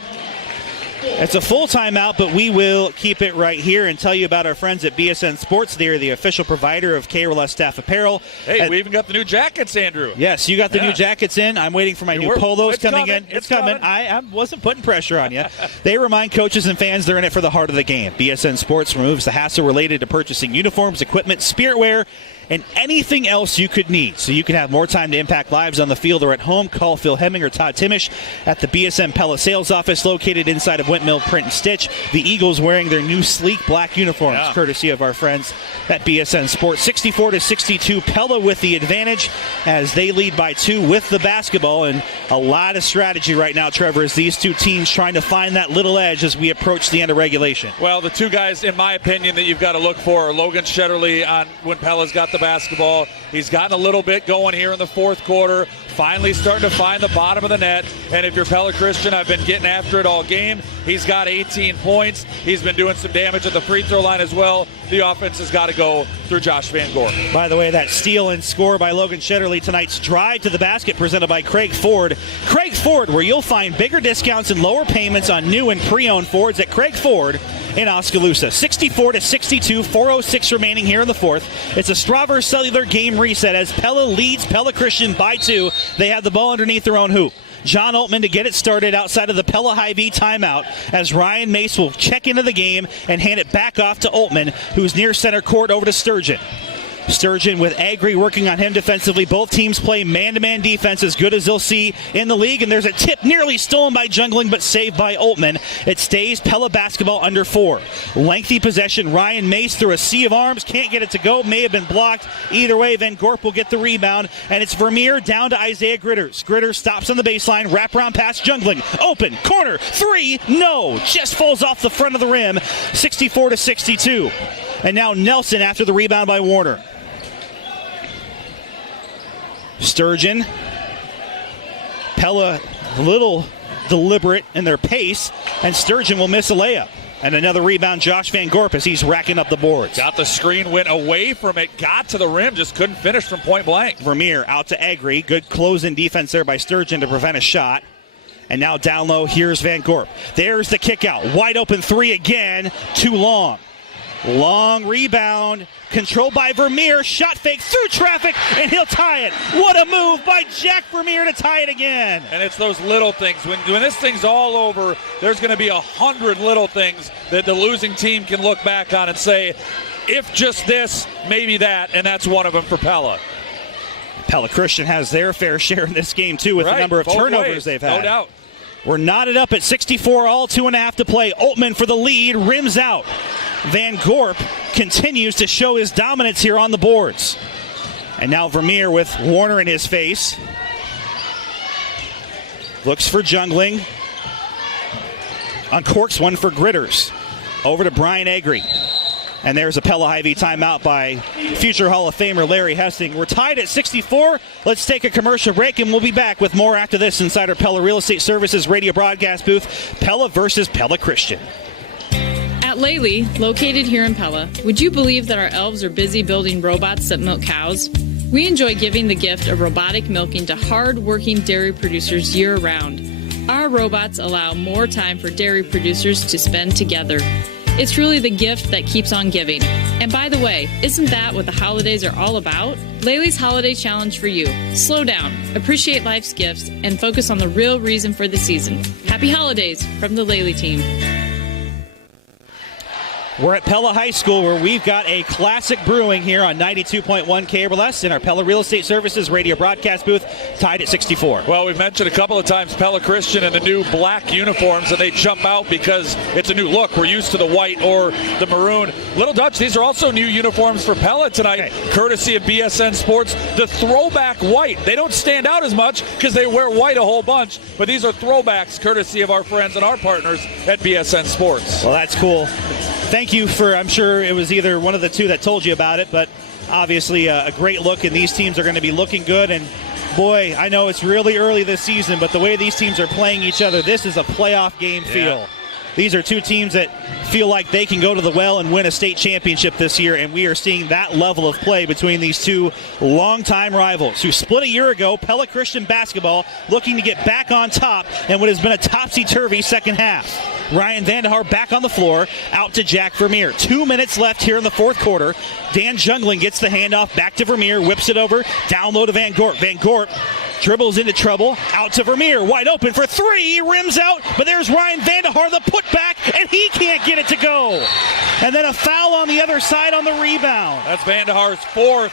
It's a full timeout, but we will keep it right here and tell you about our friends at BSN Sports. They are the official provider of KRLS Staff Apparel. Hey, we even got the new jackets, Andrew. Yes, you got the new jackets in. I'm waiting for my new polos coming in. It's coming. I wasn't putting pressure on you. They remind coaches and fans they're in it for the heart of the game. BSN Sports removes the hassle related to purchasing uniforms, equipment, spiritware, and anything else you could need. So you can have more time to impact lives on the field or at home. Call Phil Hemming or Todd Timish at the BSN Pella sales office located inside of Windmill Print and Stitch. The Eagles wearing their new sleek black uniforms, courtesy of our friends at BSN Sports. 64-62, Pella with the advantage as they lead by 2 with the basketball. And a lot of strategy right now, Trevor, as these two teams trying to find that little edge as we approach the end of regulation. Well, the two guys, in my opinion, that you've got to look for are Logan Shetterly on when Pella's got the basketball. He's gotten a little bit going here in the fourth quarter, finally starting to find the bottom of the net. And if you're Pella Christian, I've been getting after it all game. He's got 18 points. He's been doing some damage at the free throw line as well. The offense has got to go through Josh Van Gorp. By the way, that steal and score by Logan Shetterly, tonight's drive to the basket presented by Craig Ford. Craig Ford, where you'll find bigger discounts and lower payments on new and pre-owned Fords at Craig Ford in Oskaloosa. 64-62, 4:06 remaining here in the fourth. It's a Strawver Cellular game reset as Pella leads Pella Christian by 2. They have the ball underneath their own hoop. John Altman to get it started outside of the Pella Hy-Vee timeout as Ryan Mace will check into the game and hand it back off to Altman, who's near center court over to Sturgeon. Sturgeon with Agri working on him defensively. Both teams play man-to-man defense as good as they'll see in the league. And there's a tip nearly stolen by Jungling but saved by Altman. It stays Pella basketball under 4. Lengthy possession. Ryan Mace through a sea of arms. Can't get it to go. May have been blocked. Either way, Van Gorp will get the rebound. And it's Vermeer down to Isaiah Gritters. Gritters stops on the baseline. Wraparound pass. Jungling. Open. Corner. 3. No. Just falls off the front of the rim. 64-62. And now Nelson after the rebound by Warner. Sturgeon. Pella a little deliberate in their pace, and Sturgeon will miss a layup. And another rebound, Josh Van Gorp, as he's racking up the boards. Got the screen, went away from it, got to the rim, just couldn't finish from point blank. Vermeer out to Agri. Good close-in defense there by Sturgeon to prevent a shot. And now down low, here's Van Gorp. There's the kick out. Wide open 3 again. Too long. Long rebound. Controlled by Vermeer. Shot fake through traffic, and he'll tie it. What a move by Jack Vermeer to tie it again. And it's those little things. When this thing's all over, there's going to be 100 little things that the losing team can look back on and say, if just this, maybe that, and that's one of them for Pella. Pella Christian has their fair share in this game, too, with the number of turnovers they've had. No doubt. We're knotted up at 64, all 2.5 to play. Oltmann for the lead, rims out. Van Gorp continues to show his dominance here on the boards. And now Vermeer with Warner in his face. Looks for Jungling. Uncorks one for Gritters. Over to Brian Agri. And there's a Pella Hy-Vee timeout by future Hall of Famer Larry Hessing. We're tied at 64. Let's take a commercial break, and we'll be back with more after this inside our Pella Real Estate Services radio broadcast booth. Pella versus Pella Christian. At Lely, located here in Pella, would you believe that our elves are busy building robots that milk cows? We enjoy giving the gift of robotic milking to hard-working dairy producers year-round. Our robots allow more time for dairy producers to spend together. It's really the gift that keeps on giving. And by the way, isn't that what the holidays are all about? Lely's Holiday Challenge for you. Slow down, appreciate life's gifts, and focus on the real reason for the season. Happy holidays from the Lely team. We're at Pella High School, where we've got a classic brewing here on 92.1 KRLS in our Pella Real Estate Services radio broadcast booth, tied at 64. Well, we've mentioned a couple of times Pella Christian in the new black uniforms, and they jump out because it's a new look. We're used to the white or the maroon. Little Dutch, these are also new uniforms for Pella tonight, courtesy of BSN Sports. The throwback white. They don't stand out as much because they wear white a whole bunch, but these are throwbacks courtesy of our friends and our partners at BSN Sports. Well, that's cool. Thank you for, I'm sure it was either one of the two that told you about it, but obviously a great look, and these teams are going to be looking good. And boy, I know it's really early this season, but the way these teams are playing each other, this is a playoff game feel. These are two teams that feel like they can go to the well and win a state championship this year, and we are seeing that level of play between these two longtime rivals who split a year ago. Pella Christian basketball looking to get back on top in what has been a topsy-turvy second half. Ryan Vandehar back on the floor, out to Jack Vermeer. 2 minutes left here in the fourth quarter. Dan Jungling gets the handoff back to Vermeer, whips it over, down low to Van Gorp. Van Gorp dribbles into trouble, out to Vermeer, wide open for three, rims out, but there's Ryan Vandehar, the putback, and he can't get it to go. And then a foul on the other side on the rebound. That's Vandehar's fourth.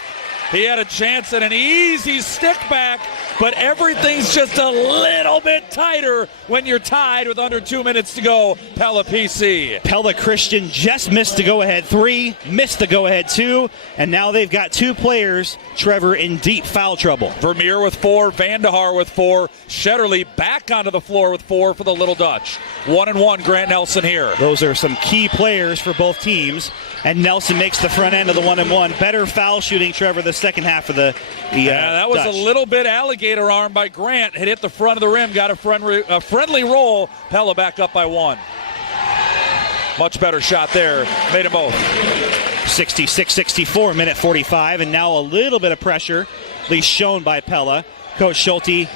He had a chance at an easy stick back, but everything's just a little bit tighter when you're tied with under 2 minutes to go. Pella PC. Pella Christian just missed the go-ahead three, missed the go-ahead two, and now they've got two players, Trevor, in deep foul trouble. Vermeer with four, Vandehar with four, Shetterly back onto the floor with four for the Little Dutch. 1-1, Grant Nelson here. Those are some key players for both teams, and Nelson makes the front end of the 1-1. Better foul shooting, Trevor, the second half of the that was Dutch. a little bit alligator arm by Grant. It hit the front of the rim, got a friendly roll. Pella back up by one. Much better shot there. Made them both. 66-64, minute 45, and now a little bit of pressure, at least shown by Pella. Coach Schulte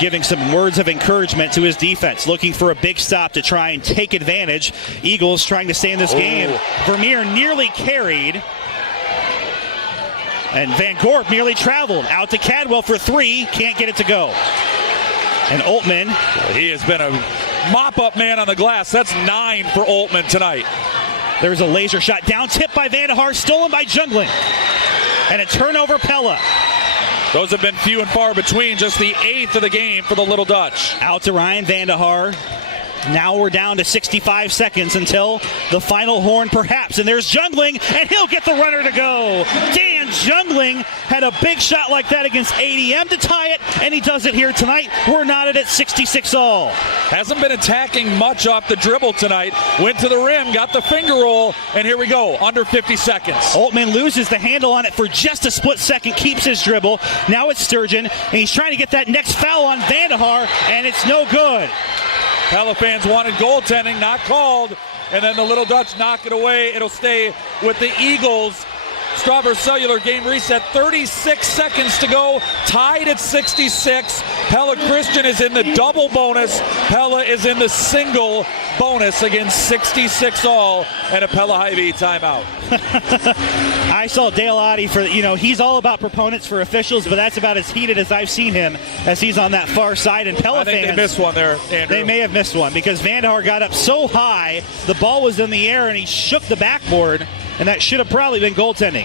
giving some words of encouragement to his defense, looking for a big stop to try and take advantage. Eagles trying to stay in this game. Vermeer nearly carried. And Van Gorp nearly traveled. Out to Cadwell for three. Can't get it to go. And Oltmann. He has been a mop-up man on the glass. That's 9 for Oltmann tonight. There's a laser shot. Down tip by Vandehar. Stolen by Jungling. And a turnover Pella. Those have been few and far between. Just the 8th of the game for the Little Dutch. Out to Ryan Vandehar. Now we're down to 65 seconds until the final horn, perhaps. And there's Jungling, and he'll get the runner to go. Dan Jungling had a big shot like that against ADM to tie it, and he does it here tonight. We're knotted at 66 all. Hasn't been attacking much off the dribble tonight. Went to the rim, got the finger roll, and here we go, under 50 seconds. Oltmann loses the handle on it for just a split second, keeps his dribble. Now it's Sturgeon, and he's trying to get that next foul on Vandehar, and it's no good. Pella fans wanted goaltending, not called. And then the Little Dutch knock it away. It'll stay with the Eagles. Strawberry Cellular game reset, 36 seconds to go, tied at 66. Pella Christian is in the double bonus. Pella is in the single bonus against 66 all and a Pella Hy-Vee timeout. I saw Dale Oddie for, he's all about proponents for officials, but that's about as heated as I've seen him as he's on that far side. And Pella I think fans, they missed one there, Andrew. They may have missed one because Vandehar got up so high, the ball was in the air and he shook the backboard, and that should have probably been goaltending.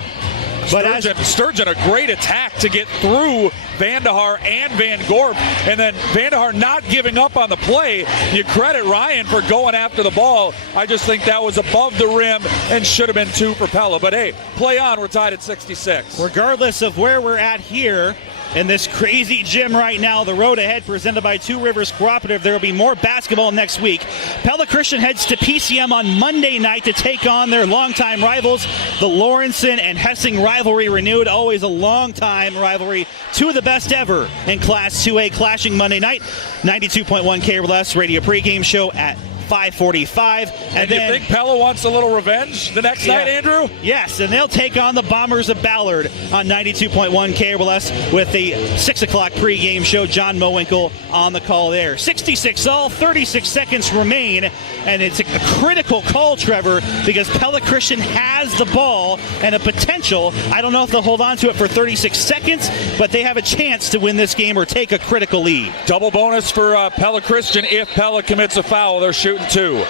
Sturgeon, a great attack to get through Vandehar and Van Gorp, and then Vandehar not giving up on the play. You credit Ryan for going after the ball. I just think that was above the rim and should have been 2 for Pella. But hey, play on. We're tied at 66. Regardless of where we're at here in this crazy gym right now, the road ahead presented by Two Rivers Cooperative. There will be more basketball next week. Pella Christian heads to PCM on Monday night to take on their longtime rivals, the Lawrenson and Hessing rivalry renewed. Always a long-time rivalry. 2 of the best ever in Class 2A clashing Monday night. 92.1 KRLS radio pregame show at 5:45. And you think Pella wants a little revenge the next night, Andrew? Yes, and they'll take on the Bombers of Ballard on 92.1 KRLS with the 6 o'clock pregame show. John Mowinkle on the call there. 66-all, 36 seconds remain, and it's a critical call, Trevor, because Pella Christian has the ball and a potential. I don't know if they'll hold on to it for 36 seconds, but they have a chance to win this game or take a critical lead. Double bonus for Pella Christian if Pella commits a foul. They're shooting 2.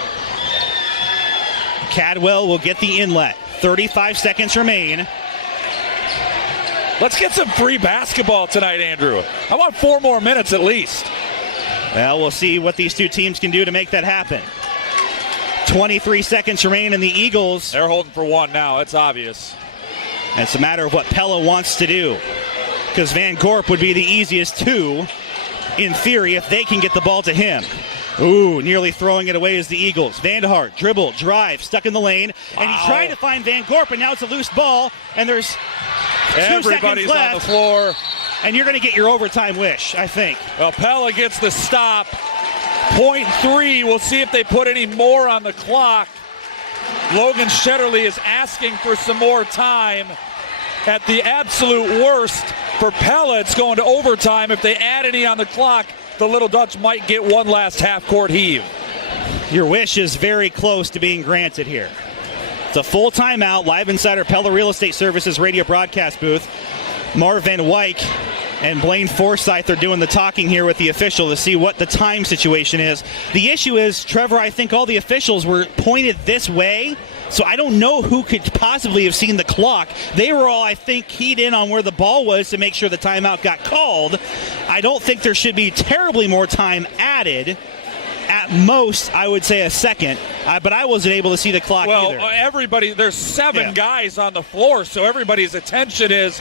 Cadwell will get the inlet. 35 seconds remain. Let's get some free basketball tonight, Andrew. I want 4 more minutes at least. Well, we'll see what these two teams can do to make that happen. 23 seconds remain, and the Eagles... They're holding for 1 now. It's obvious. And it's a matter of what Pella wants to do, because Van Gorp would be the easiest 2, in theory, if they can get the ball to him. Ooh, nearly throwing it away is the Eagles. Vandehar, dribble, drive, stuck in the lane. And he tried to find Van Gorp, and now it's a loose ball. And there's 2 seconds left. On the floor. And you're going to get your overtime wish, I think. Well, Pella gets the stop. 0.3. We'll see if they put any more on the clock. Logan Shetterly is asking for some more time. At the absolute worst for Pella, it's going to overtime. If they add any on the clock, the Little Dutch might get one last half-court heave. Your wish is very close to being granted here. It's a full timeout. Live inside our Pella Real Estate Services radio broadcast booth. Marvin Wyke and Blaine Forsyth are doing the talking here with the official to see what the time situation is. The issue is, Trevor, I think all the officials were pointed this way, so I don't know who could possibly have seen the clock. They were all, I think, keyed in on where the ball was to make sure the timeout got called. I don't think there should be terribly more time added. At most, I would say a second, but I wasn't able to see the clock either. Well, everybody, there's 7 guys on the floor, so everybody's attention is,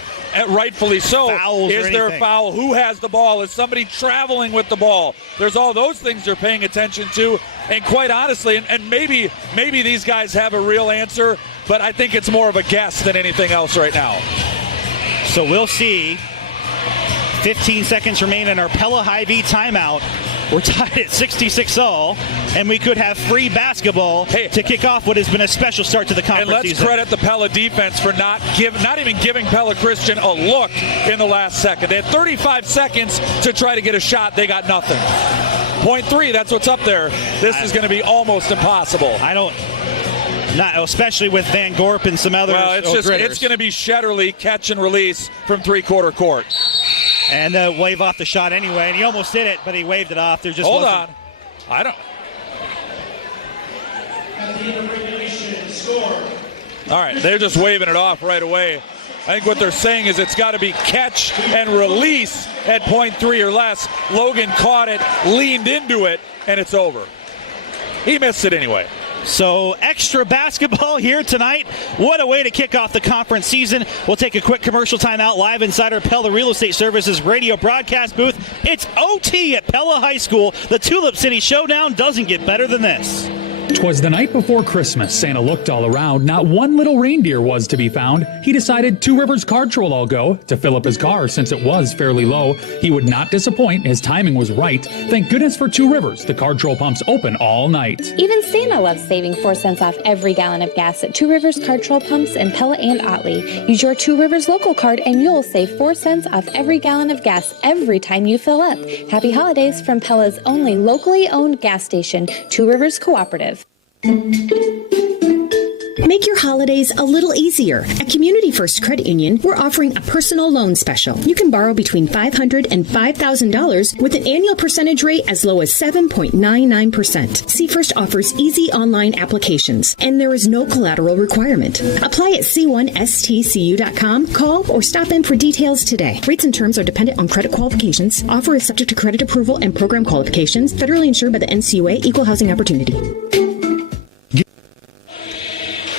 rightfully so, fouls is there a foul? Who has the ball? Is somebody traveling with the ball? There's all those things they're paying attention to, and quite honestly, and maybe these guys have a real answer, but I think it's more of a guess than anything else right now. So we'll see. 15 seconds remain in our Pella Hy-Vee timeout. We're tied at 66-all, and we could have free basketball to kick off what has been a special start to the conference season. And let's credit the Pella defense for not even giving Pella Christian a look in the last second. They had 35 seconds to try to get a shot. They got nothing. 0.3, that's what's up there. This is going to be almost impossible. Not especially with Van Gorp and some others. Well, it's going to be Shetterly catch and release from three-quarter court. And wave off the shot anyway, and he almost hit it, but he waved it off. There just Hold on. I don't. At the end of regulation, score. All right, they're just waving it off right away. I think what they're saying is it's got to be catch and release at 0.3 or less. Logan caught it, leaned into it, and it's over. He missed it anyway. So extra basketball here tonight. What a way to kick off the conference season. We'll take a quick commercial timeout live inside our Pella Real Estate Services radio broadcast booth. It's OT at Pella High School. The Tulip City Showdown doesn't get better than this. 'Twas the night before Christmas. Santa looked all around. Not one little reindeer was to be found. He decided Two Rivers Card Troll all go to fill up his car since it was fairly low. He would not disappoint. His timing was right. Thank goodness for Two Rivers. The Card Troll pump's open all night. Even Santa loves saving 4 cents off every gallon of gas at Two Rivers Card Troll pumps in Pella and Otley. Use your Two Rivers local card and you'll save 4 cents off every gallon of gas every time you fill up. Happy holidays from Pella's only locally owned gas station, Two Rivers Cooperative. Make your holidays a little easier. At Community First Credit Union, we're offering a personal loan special. You can borrow between $500 and $5,000 with an annual percentage rate as low as 7.99%. C First offers easy online applications, and there is no collateral requirement. Apply at c1stcu.com, call, or stop in for details today. Rates and terms are dependent on credit qualifications. Offer is subject to credit approval and program qualifications. Federally insured by the NCUA, Equal Housing Opportunity.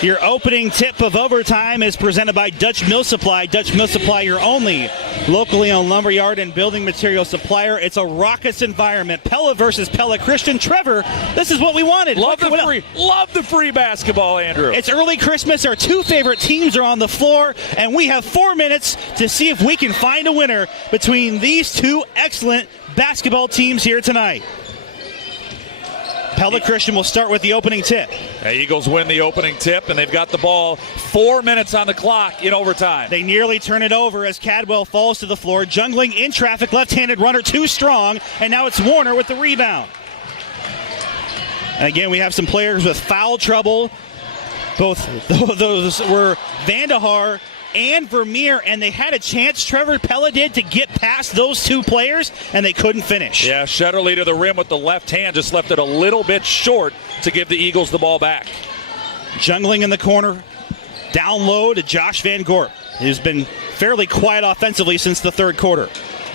Your opening tip of overtime is presented by Dutch Mill Supply. Dutch Mill Supply, your only locally owned lumberyard and building material supplier. It's a raucous environment. Pella versus Pella Christian. Trevor, this is what we wanted. Love the free basketball, Andrew. It's early Christmas. Our two favorite teams are on the floor, and we have 4 minutes to see if we can find a winner between these two excellent basketball teams here tonight. Pella Christian will start with the opening tip. The Eagles win the opening tip, and they've got the ball 4 minutes on the clock in overtime. They nearly turn it over as Cadwell falls to the floor, jungling in traffic, left-handed runner too strong, and now it's Warner with the rebound. And again, we have some players with foul trouble. Both those were Vandahar and Vermeer, and they had a chance, Trevor, Pella did, to get past those two players, and they couldn't finish. Yeah, Shetterly to the rim with the left hand, just left it a little bit short to give the Eagles the ball back. Jungling in the corner, down low to Josh Van Gorp, who's been fairly quiet offensively since the third quarter.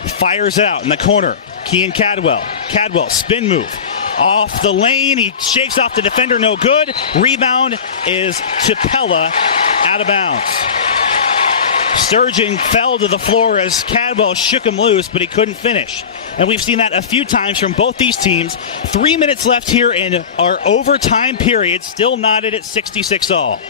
Fires it out in the corner, Kean Cadwell. Cadwell, spin move. Off the lane, he shakes off the defender, no good. Rebound is to Pella, out of bounds. Sturgeon fell to the floor as Cadwell shook him loose, but he couldn't finish. And we've seen that a few times from both these teams. 3 minutes left here in our overtime period, still knotted at 66 all.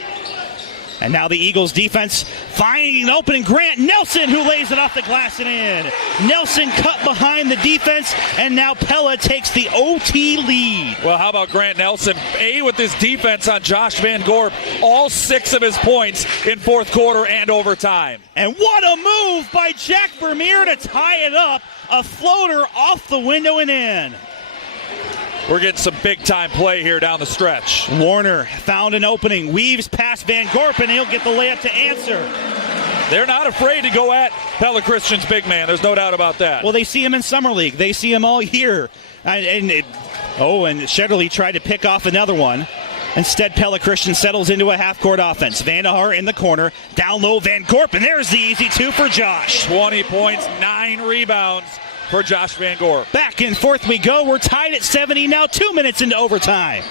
And now the Eagles defense finding an opening. Grant Nelson, who lays it off the glass and in. Nelson cut behind the defense, and now Pella takes the OT lead. Well, how about Grant Nelson? With his defense on Josh Van Gorp. All 6 of his points in fourth quarter and overtime. And what a move by Jack Vermeer to tie it up. A floater off the window and in. We're getting some big-time play here down the stretch. Warner found an opening, weaves past Van Gorp, and he'll get the layup to answer. They're not afraid to go at Pella Christian's big man. There's no doubt about that. Well, they see him in Summer League. They see him all year. And Shetterly tried to pick off another one. Instead, Pella Christian settles into a half-court offense. Vandahar in the corner, down low Van Gorp, and there's the easy 2 for Josh. 20 points, 9 rebounds for Josh Van Gorp. Back and forth we go. We're tied at 70 now, 2 minutes into overtime.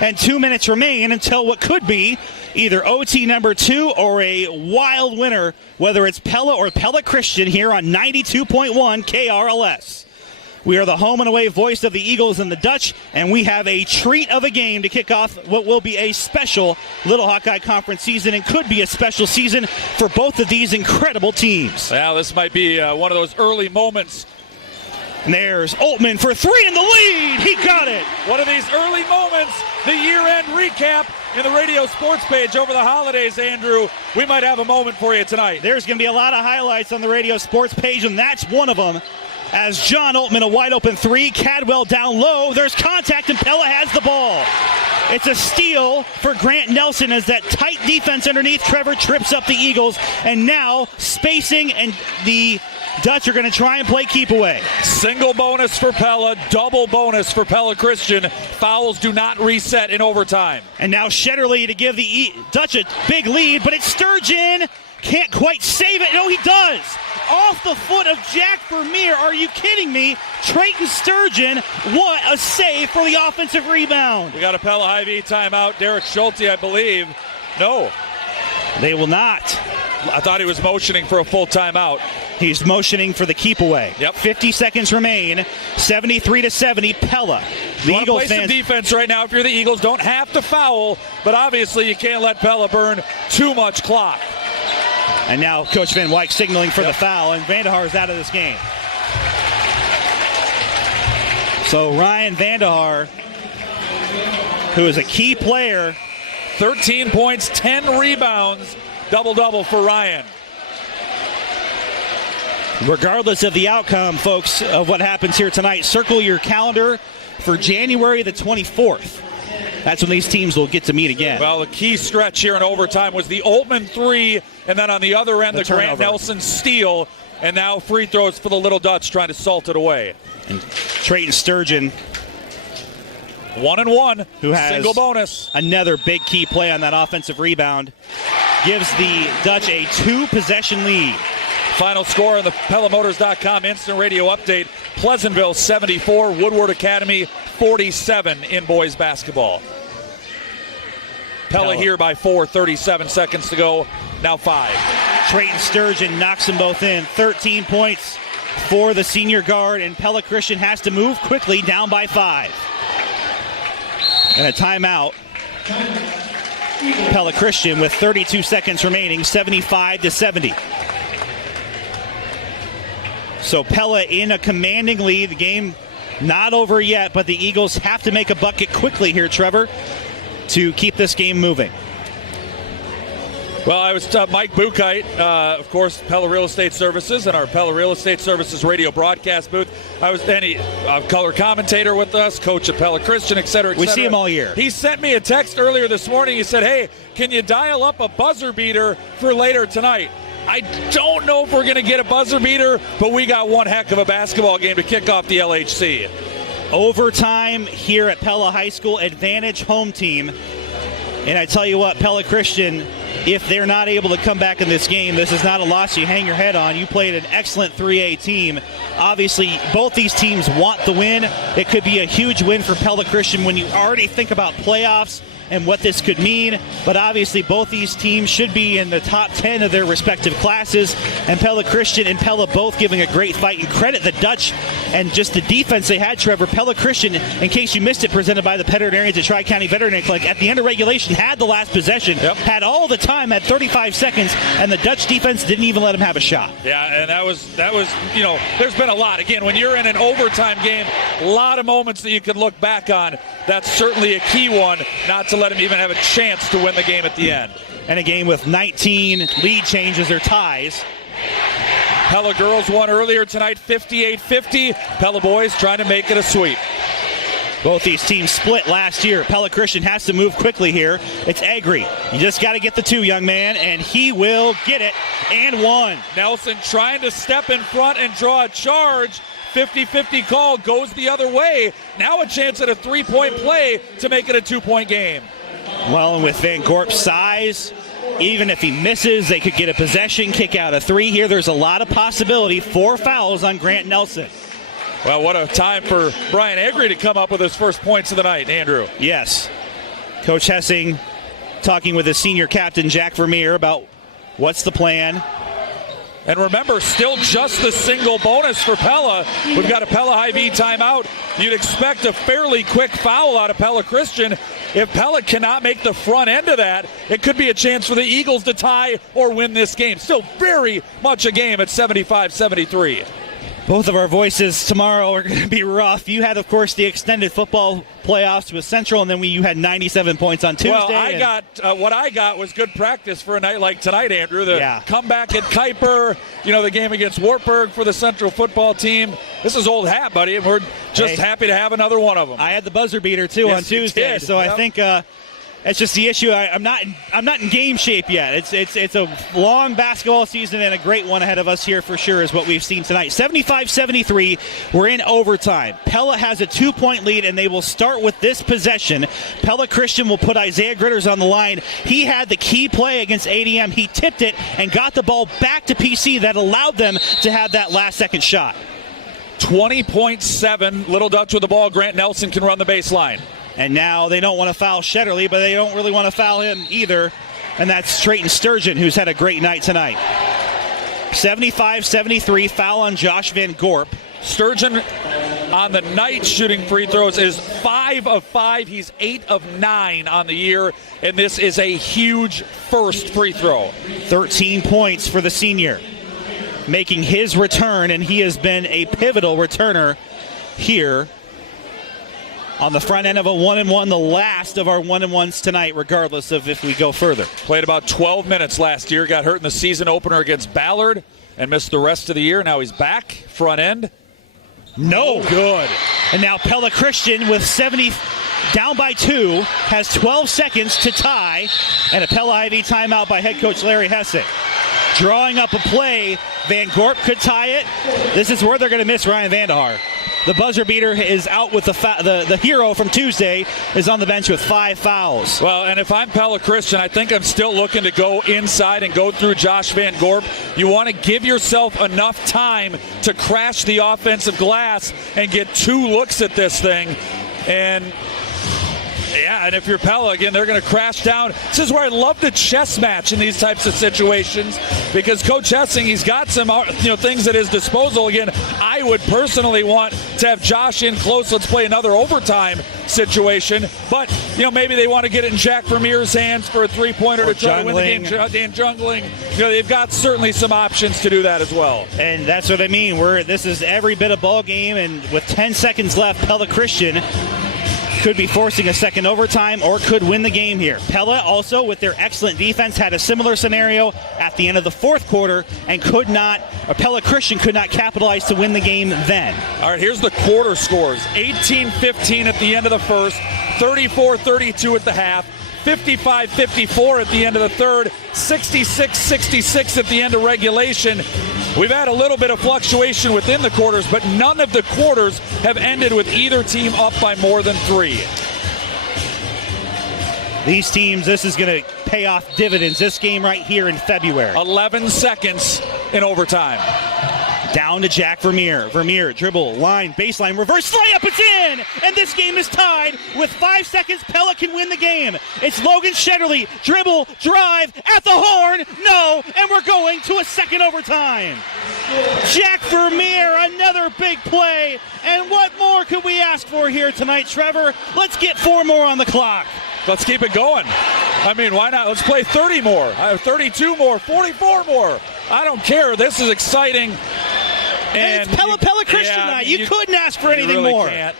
And 2 minutes remain until what could be either OT number 2 or a wild winner, whether it's Pella or Pella Christian here on 92.1 KRLS. We are the home and away voice of the Eagles and the Dutch, and we have a treat of a game to kick off what will be a special Little Hawkeye Conference season and could be a special season for both of these incredible teams. Well, this might be one of those early moments. And there's Altman for 3 in the lead. He got it. One of these early moments, the year-end recap in the radio sports page over the holidays, Andrew. We might have a moment for you tonight. There's going to be a lot of highlights on the radio sports page, and that's one of them. As John Altman, a wide-open 3, Cadwell down low. There's contact, and Pella has the ball. It's a steal for Grant Nelson as that tight defense underneath Trevor trips up the Eagles. And now spacing, and the Dutch are going to try and play keep away. Single bonus for Pella, double bonus for Pella Christian. Fouls do not reset in overtime. And now Shetterly to give the Dutch a big lead, but it's Sturgeon. Can't quite save it. No, he does. Off the foot of Jack Vermeer. Are you kidding me? Trayton Sturgeon, what a save for the offensive rebound. We got a Pella High-V timeout. Derek Schulte, I believe. No. They will not. I thought he was motioning for a full timeout. He's motioning for the keep away. Yep. 50 seconds remain. 73-70, Pella. The Eagles play some defense right now if you're the Eagles. Don't have to foul, but obviously you can't let Pella burn too much clock. And now Coach Van Wyk signaling for the foul, and Vandahar is out of this game. So Ryan Vandahar, who is a key player. 13 points, 10 rebounds, double-double for Ryan. Regardless of the outcome, folks, of what happens here tonight, circle your calendar for January the 24th. that's when these teams will get to meet again. Well, the key stretch here in overtime was the Altman 3, and then on the other end, the Grant turnover. Nelson steal, and now free throws for the Little Dutch trying to salt it away. And Trayton Sturgeon, 1-1, who has single bonus. Another big key play on that offensive rebound, gives the Dutch a 2-possession lead. Final score on the PellaMotors.com instant radio update. Pleasantville 74, Woodward Academy 47 in boys basketball. Pella here by 4, 37 seconds to go. Now 5. Trayton Sturgeon knocks them both in. 13 points for the senior guard, and Pella Christian has to move quickly, down by 5. And a timeout. Pella Christian with 32 seconds remaining, 75-70. So Pella in a commanding lead. The game not over yet, but the Eagles have to make a bucket quickly here, Trevor, to keep this game moving. Well, I was Mike Bukite, of course, Pella Real Estate Services and our Pella Real Estate Services radio broadcast booth. I was Danny, color commentator with us, coach at Pella Christian, et cetera, et cetera. We see him all year. He sent me a text earlier this morning. He said, hey, can you dial up a buzzer beater for later tonight? I don't know if we're going to get a buzzer beater, but we got one heck of a basketball game to kick off the LHC. Overtime here at Pella High School, advantage home team. And I tell you what, Pella Christian, if they're not able to come back in this game, this is not a loss you hang your head on. You played an excellent 3A team. Obviously, both these teams want the win. It could be a huge win for Pella Christian when you already think about playoffs and what this could mean. But obviously, both these teams should be in the top 10 of their respective classes. And Pella Christian and Pella both giving a great fight. And credit the Dutch and just the defense they had, Trevor. Pella Christian, in case you missed it, presented by the Veterinarians at Tri-County Veterinary Clinic, at the end of regulation, had the last possession, had all the time, had 35 seconds, and the Dutch defense didn't even let him have a shot. Yeah, and that was there's been a lot. Again, when you're in an overtime game, a lot of moments that you could look back on. That's certainly a key one, not to let him even have a chance to win the game at the end. And a game with 19 lead changes or ties. Pella girls won earlier tonight, 58-50. Pella boys trying to make it a sweep. Both these teams split last year. Pella Christian has to move quickly here. It's Agri. You just got to get the 2, young man, and he will get it. And 1. Nelson trying to step in front and draw a charge. 50-50 call goes the other way. Now a chance at a 3-point play to make it a 2-point game. Well, and with Van Gorp's size, even if he misses, they could get a possession, kick out a 3 here. There's a lot of possibility. 4 fouls on Grant Nelson. Well, what a time for Brian Agri to come up with his first points of the night, Andrew. Yes. Coach Hessing talking with his senior captain, Jack Vermeer, about what's the plan. And remember, still just the single bonus for Pella. We've got a Pella High-V timeout. You'd expect a fairly quick foul out of Pella Christian. If Pella cannot make the front end of that, it could be a chance for the Eagles to tie or win this game. Still very much a game at 75-73. Both of our voices tomorrow are going to be rough. You had, of course, the extended football playoffs with Central, and then you had 97 points on Tuesday. Well, what I got was good practice for a night like tonight, Andrew. The comeback at Kuiper, the game against Wartburg for the Central football team. This is old hat, buddy, and we're just happy to have another one of them. I had the buzzer beater, too, on Tuesday, so I think that's just the issue. I'm not in game shape yet. It's a long basketball season and a great one ahead of us here for sure is what we've seen tonight. 75-73, we're in overtime. Pella has a 2-point lead, and they will start with this possession. Pella Christian will put Isaiah Gritters on the line. He had the key play against ADM. He tipped it and got the ball back to PC that allowed them to have that last-second shot. 20.7, Little Dutch with the ball. Grant Nelson can run the baseline. And now they don't want to foul Shetterly, but they don't really want to foul him either. And that's Trayton Sturgeon, who's had a great night tonight. 75-73, foul on Josh Van Gorp. Sturgeon on the night shooting free throws is 5 of 5. He's 8 of 9 on the year, and this is a huge first free throw. 13 points for the senior, making his return, and he has been a pivotal returner here on the front end of a 1-and-1, the last of our 1-and-1s tonight, regardless of if we go further. Played about 12 minutes last year, got hurt in the season opener against Ballard, and missed the rest of the year. Now he's back, front end. No good. And now Pella Christian with down by 2, has 12 seconds to tie, and a Pella IV timeout by head coach Larry Hesse. Drawing up a play, Van Gorp could tie it. This is where they're going to miss Ryan Vandehar. The buzzer beater is out with the hero from Tuesday is on the bench with 5 fouls. Well, and if I'm Pella Christian, I think I'm still looking to go inside and go through Josh Van Gorp. You want to give yourself enough time to crash the offensive glass and get 2 looks at this thing. And yeah, and if you're Pella, again, they're going to crash down. This is where I love the chess match in these types of situations because Coach Hessing, he's got some things at his disposal. Again, I would personally want to have Josh in close. Let's play another overtime situation. But, maybe they want to get it in Jack Vermeer's hands for a three-pointer to try to win the game. And jungling. They've got certainly some options to do that as well. And that's what I mean. This is every bit of ball game, and with 10 seconds left, Pella Christian could be forcing a second overtime or could win the game here. Pella also, with their excellent defense, had a similar scenario at the end of the fourth quarter and Pella Christian could not capitalize to win the game then. All right, here's the quarter scores. 18-15 at the end of the first, 34-32 at the half, 55-54 at the end of the third, 66-66 at the end of regulation. We've had a little bit of fluctuation within the quarters, but none of the quarters have ended with either team up by more than 3. These teams, this is going to pay off dividends, this game right here in February. 11 seconds in overtime. Down to Jack Vermeer. Vermeer, dribble, line, baseline, reverse layup, it's in! And this game is tied with 5 seconds. Pella can win the game. It's Logan Shetterly, dribble, drive, at the horn, no, and we're going to a second overtime. Jack Vermeer, another big play. And what more could we ask for here tonight, Trevor? Let's get 4 more on the clock. Let's keep it going. I mean, why not? Let's play 30 more, 32 more, 44 more. I don't care. This is exciting. And it's Pella Christian night. You couldn't ask for anything really more. Can't.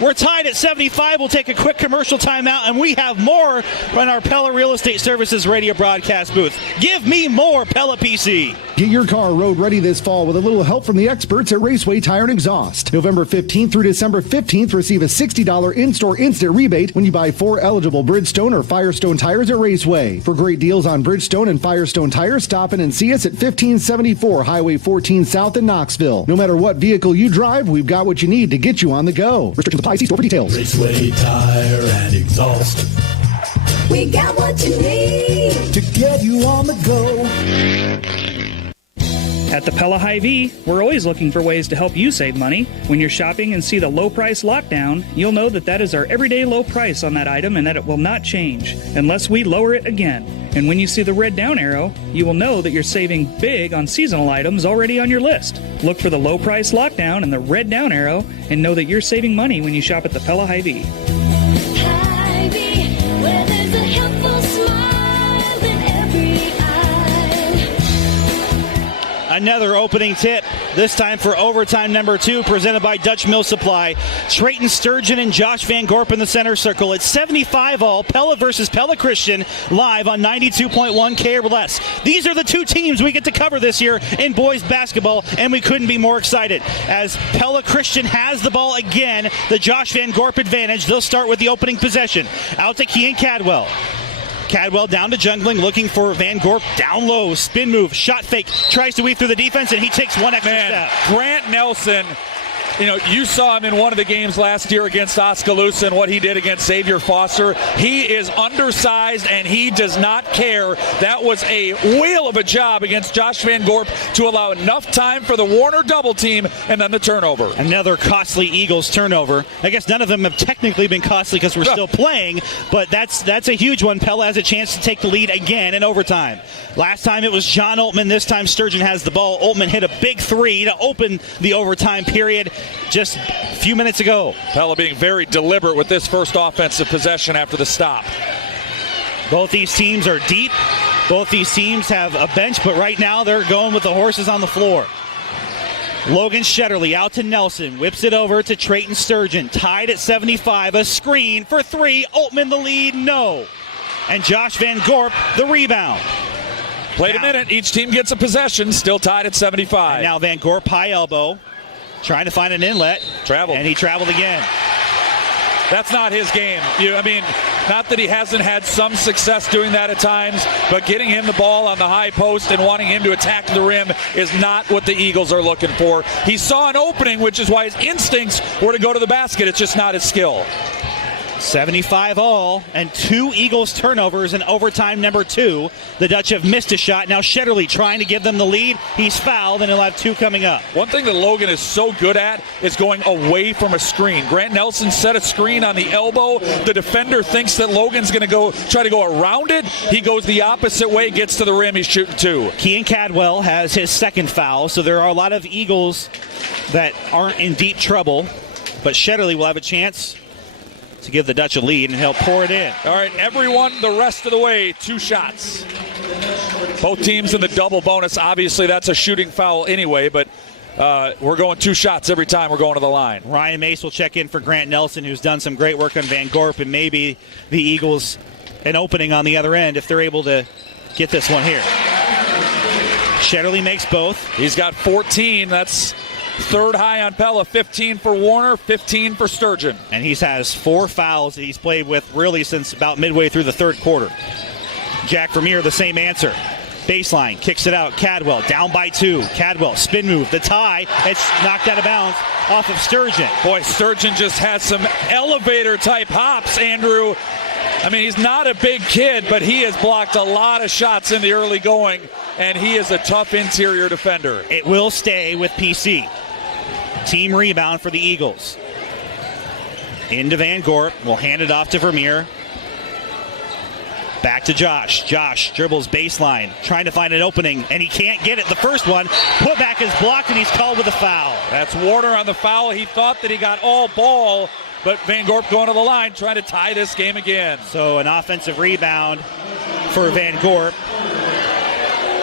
We're tied at 75. We'll take a quick commercial timeout, and we have more from our Pella Real Estate Services radio broadcast booth. Give me more, Pella PC. Get your car road ready this fall with a little help from the experts at Raceway Tire and Exhaust. November 15th through December 15th, receive a $60 in-store instant rebate when you buy 4 eligible Bridgestone or Firestone tires at Raceway. For great deals on Bridgestone and Firestone tires, stop in and see us at 1574 Highway 14 South in Knoxville. No matter what vehicle you drive, we've got what you need to get you on the go. Restrictions apply. See store for details. Raceway Tire and Exhaust. We got what you need to get you on the go. At the Pella Hy-Vee, we're always looking for ways to help you save money. When you're shopping and see the low price lockdown, you'll know that is our everyday low price on that item and that it will not change unless we lower it again. And when you see the red down arrow, you will know that you're saving big on seasonal items already on your list. Look for the low price lockdown and the red down arrow and know that you're saving money when you shop at the Pella Hy-Vee. Hy-Vee, where there's a helpful smile in every eye. Another opening tip, this time for overtime number 2, presented by Dutch Mill Supply. Trayton Sturgeon and Josh Van Gorp in the center circle. It's 75 all, Pella versus Pella Christian, live on 92.1 KRLS. These are the 2 teams we get to cover this year in boys basketball, and we couldn't be more excited. As Pella Christian has the ball again, the Josh Van Gorp advantage. They'll start with the opening possession. Out to Kean Cadwell. Cadwell down to jungling, looking for Van Gorp down low, spin move, shot fake, tries to weave through the defense, and he takes one extra step. Grant Nelson, you saw him in one of the games last year against Oskaloosa and what he did against Xavier Foster. He is undersized, and he does not care. That was a whale of a job against Josh Van Gorp to allow enough time for the Warner double team and then the turnover. Another costly Eagles turnover. I guess none of them have technically been costly because we're still playing, but that's a huge one. Pella has a chance to take the lead again in overtime. Last time it was John Oltman. This time Sturgeon has the ball. Oltman hit a big 3 to open the overtime period just a few minutes ago. Pella being very deliberate with this first offensive possession after the stop. Both these teams are deep. Both these teams have a bench, but right now they're going with the horses on the floor. Logan Shetterly out to Nelson, whips it over to Trayton Sturgeon, tied at 75, a screen for 3, Oltman the lead, no. And Josh Van Gorp the rebound. Played a minute, each team gets a possession, still tied at 75. And now Van Gorp high elbow, trying to find an inlet. Traveled. And he traveled again. That's not his game. Not that he hasn't had some success doing that at times, but getting him the ball on the high post and wanting him to attack the rim is not what the Eagles are looking for. He saw an opening, which is why his instincts were to go to the basket. It's just not his skill. 75 all, and 2 Eagles turnovers in overtime number 2. The Dutch have missed a shot. Now Shetterly trying to give them the lead. He's fouled, and he'll have 2 coming up. One thing that Logan is so good at is going away from a screen. Grant Nelson set a screen on the elbow. The defender thinks that Logan's going to try to go around it. He goes the opposite way, gets to the rim. He's shooting 2. Kean Cadwell has his second foul, so there are a lot of Eagles that aren't in deep trouble, but Shetterly will have a chance to give the Dutch a lead, and he'll pour it in. All right, everyone the rest of the way, 2 shots. Both teams in the double bonus. Obviously, that's a shooting foul anyway, but we're going 2 shots every time we're going to the line. Ryan Mace will check in for Grant Nelson, who's done some great work on Van Gorp, and maybe the Eagles an opening on the other end if they're able to get this one here. Shetterly makes both. He's got 14. That's third high on Pella. 15 for Warner, 15 for Sturgeon. And he has 4 fouls that he's played with really since about midway through the third quarter. Jack Vermeer, the same answer. Baseline, kicks it out. Cadwell down by 2. Cadwell, spin move, the tie. It's knocked out of bounds off of Sturgeon. Boy, Sturgeon just has some elevator-type hops, Andrew. He's not a big kid, but he has blocked a lot of shots in the early going, and he is a tough interior defender. It will stay with PC. Team rebound for the Eagles. Into Van Gorp. We'll hand it off to Vermeer. Back to Josh. Josh dribbles baseline, trying to find an opening, and he can't get it. The first one, putback is blocked, and he's called with a foul. That's Warner on the foul. He thought that he got all ball, but Van Gorp going to the line, trying to tie this game again. So an offensive rebound for Van Gorp.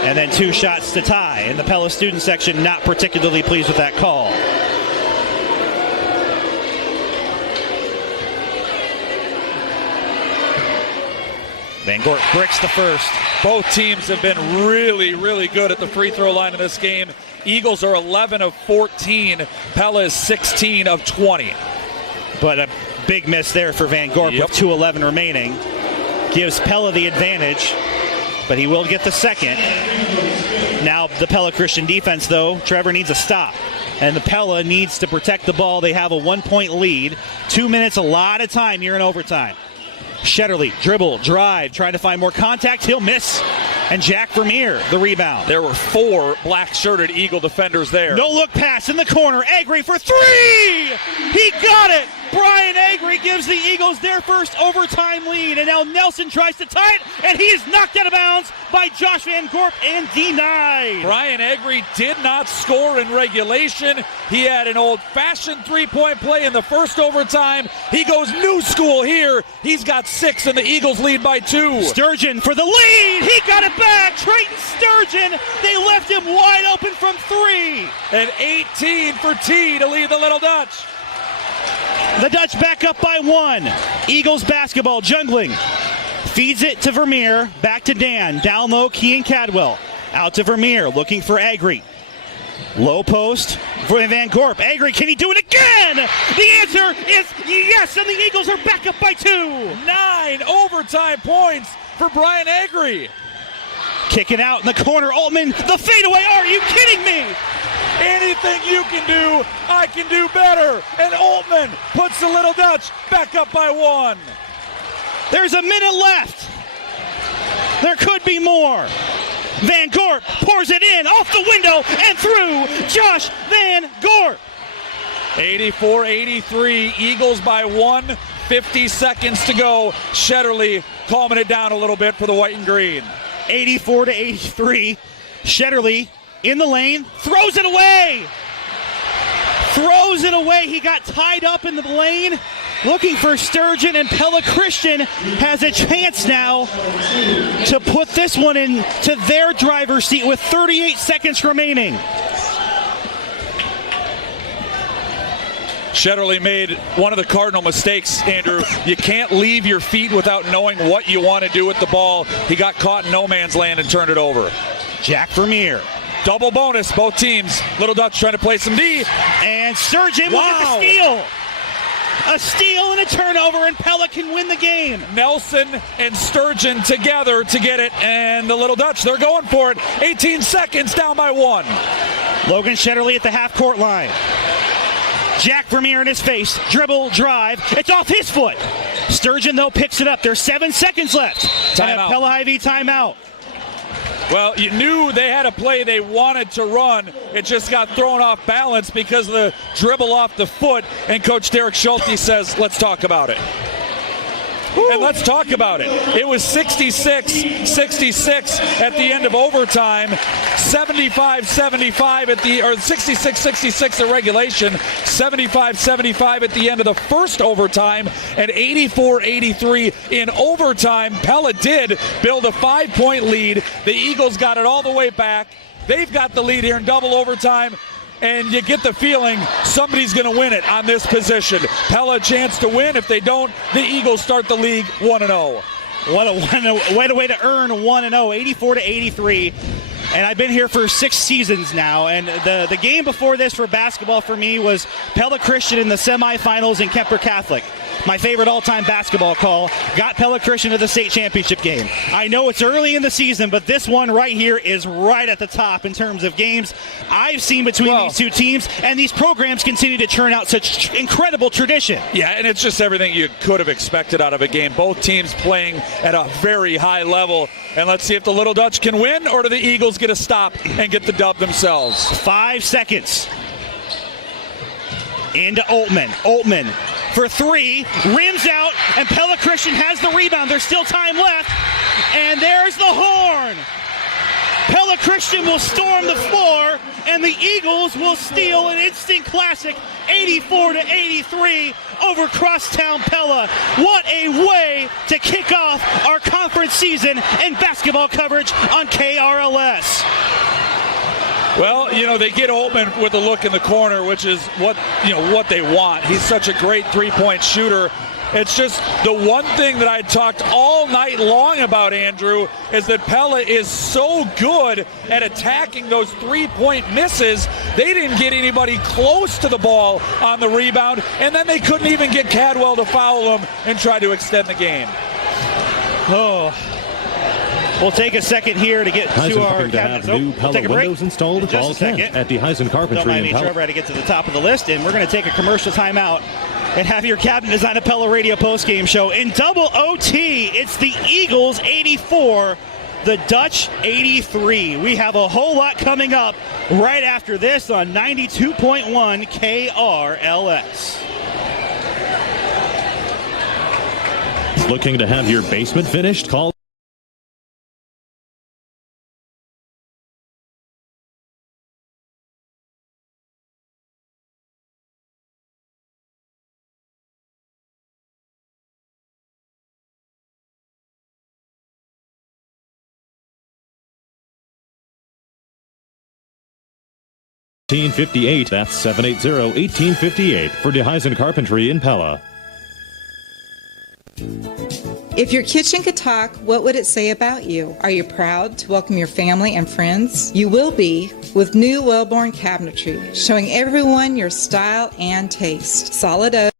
And then 2 shots to tie. And the Pella student section not particularly pleased with that call. Van Gorp bricks the first. Both teams have been really, really good at the free throw line in this game. Eagles are 11 of 14. Pella is 16 of 20. But a big miss there for Van Gorp with 2:11 remaining. Gives Pella the advantage, but he will get the second. Now the Pella Christian defense, though, Trevor needs a stop. And the Pella needs to protect the ball. They have a 1-point lead. 2 minutes, a lot of time here in overtime. Shetterly, dribble, drive, trying to find more contact. He'll miss. And Jack Vermeer, the rebound. There were 4 black-shirted Eagle defenders there. No-look pass in the corner. Agri for 3! He got it! Brian Agri gives the Eagles their first overtime lead. And now Nelson tries to tie it, and he is knocked out of bounds by Josh Van Gorp and denied. Brian Agri did not score in regulation. He had an old-fashioned 3-point play in the first overtime. He goes new school here. He's got 6, and the Eagles lead by 2. Sturgeon for the lead. He got it back. Trayton Sturgeon. They left him wide open from 3. And 18 for T to lead the Little Dutch. The Dutch back up by 1. Eagles basketball, jungling. Feeds it to Vermeer. Back to Dan. Down low, Kean Cadwell. Out to Vermeer, looking for Agri. Low post for Van Gorp. Agri, can he do it again? The answer is yes, and the Eagles are back up by 2. 9 overtime points for Brian Agri. Kicking out in the corner. Altman, the fadeaway. Are you kidding me? Anything you can do, I can do better. And Altman puts the Little Dutch back up by 1. There's a minute left. There could be more. Van Gorp pours it in off the window and through. Josh Van Gorp. 84-83. Eagles by 1. 50 seconds to go. Shetterly calming it down a little bit for the white and green. 84-83. Shetterly in the lane, throws it away. Throws it away. He got tied up in the lane, looking for Sturgeon, and Pella Christian has a chance now to put this one into their driver's seat with 38 seconds remaining. Shetterly made one of the cardinal mistakes, Andrew. You can't leave your feet without knowing what you want to do with the ball. He got caught in no man's land and turned it over. Jack Vermeer. Double bonus, both teams. Little Dutch trying to play some D. And Sturgeon will get the steal. A steal and a turnover, and Pella can win the game. Nelson and Sturgeon together to get it, and the Little Dutch, they're going for it. 18 seconds, down by 1. Logan Shetterly at the half-court line. Jack Vermeer in his face. Dribble, drive. It's off his foot. Sturgeon, though, picks it up. There's 7 seconds left. Timeout. Pella Hy-Vee timeout. Well, you knew they had a play they wanted to run. It just got thrown off balance because of the dribble off the foot. And Coach Derek Schulte says, let's talk about it. And let's talk about it. It was 66-66 at the end of overtime, 75-75 at the, or 66-66 at regulation, 75-75 at the end of the first overtime, and 84-83 in overtime. Pella did build a 5-point lead. The Eagles got it all the way back. They've got the lead here in double overtime. And you get the feeling somebody's going to win it on this position. Pella a chance to win. If they don't, the Eagles start the league 1-0. What a way to earn 1-0, 84-83. And I've been here for 6 seasons now. And the game before this for basketball for me was Pella Christian in the semifinals in Kemper Catholic. My favorite all-time basketball call. Got Pella Christian to the state championship game. I know it's early in the season, but this one right here is right at the top in terms of games I've seen between these two teams, and these programs continue to churn out such incredible tradition. Yeah, and it's just everything you could have expected out of a game. Both teams playing at a very high level. And let's see if the Little Dutch can win, or do the Eagles get a stop and get the dub themselves. 5 seconds. Into Oltmann. Oltmann for 3, rims out, and Pella Christian has the rebound. There's still time left, and there's the horn. Pella Christian will storm the floor, and the Eagles will steal an instant classic, 84-83 over Crosstown Pella. What a way to kick off our conference season and basketball coverage on KRLS. Well, they get Oltmann with a look in the corner, which is what they want. He's such a great three-point shooter. It's just the one thing that I talked all night long about, Andrew, is that Pella is so good at attacking those three-point misses. They didn't get anybody close to the ball on the rebound, and then they couldn't even get Cadwell to foul them and try to extend the game. Oh. We'll take a second here to get to our cabinets. New Pella take a break. Windows installed. Just Call a second. at DeHeisen Carpentry. Don't mind me, Trevor, had to get to the top of the list, and we're going to take a commercial timeout and have your Cabinet Design of Pella radio postgame show. In double OT, it's the Eagles 84, the Dutch 83. We have a whole lot coming up right after this on 92.1 KRLS. Looking to have your basement finished? Call $18.58. That's 780-1858 for DeHeisen Carpentry in Pella. If your kitchen could talk, what would it say about you? Are you proud to welcome your family and friends? You will be with new Wellborn Cabinetry, showing everyone your style and taste. Solid oak,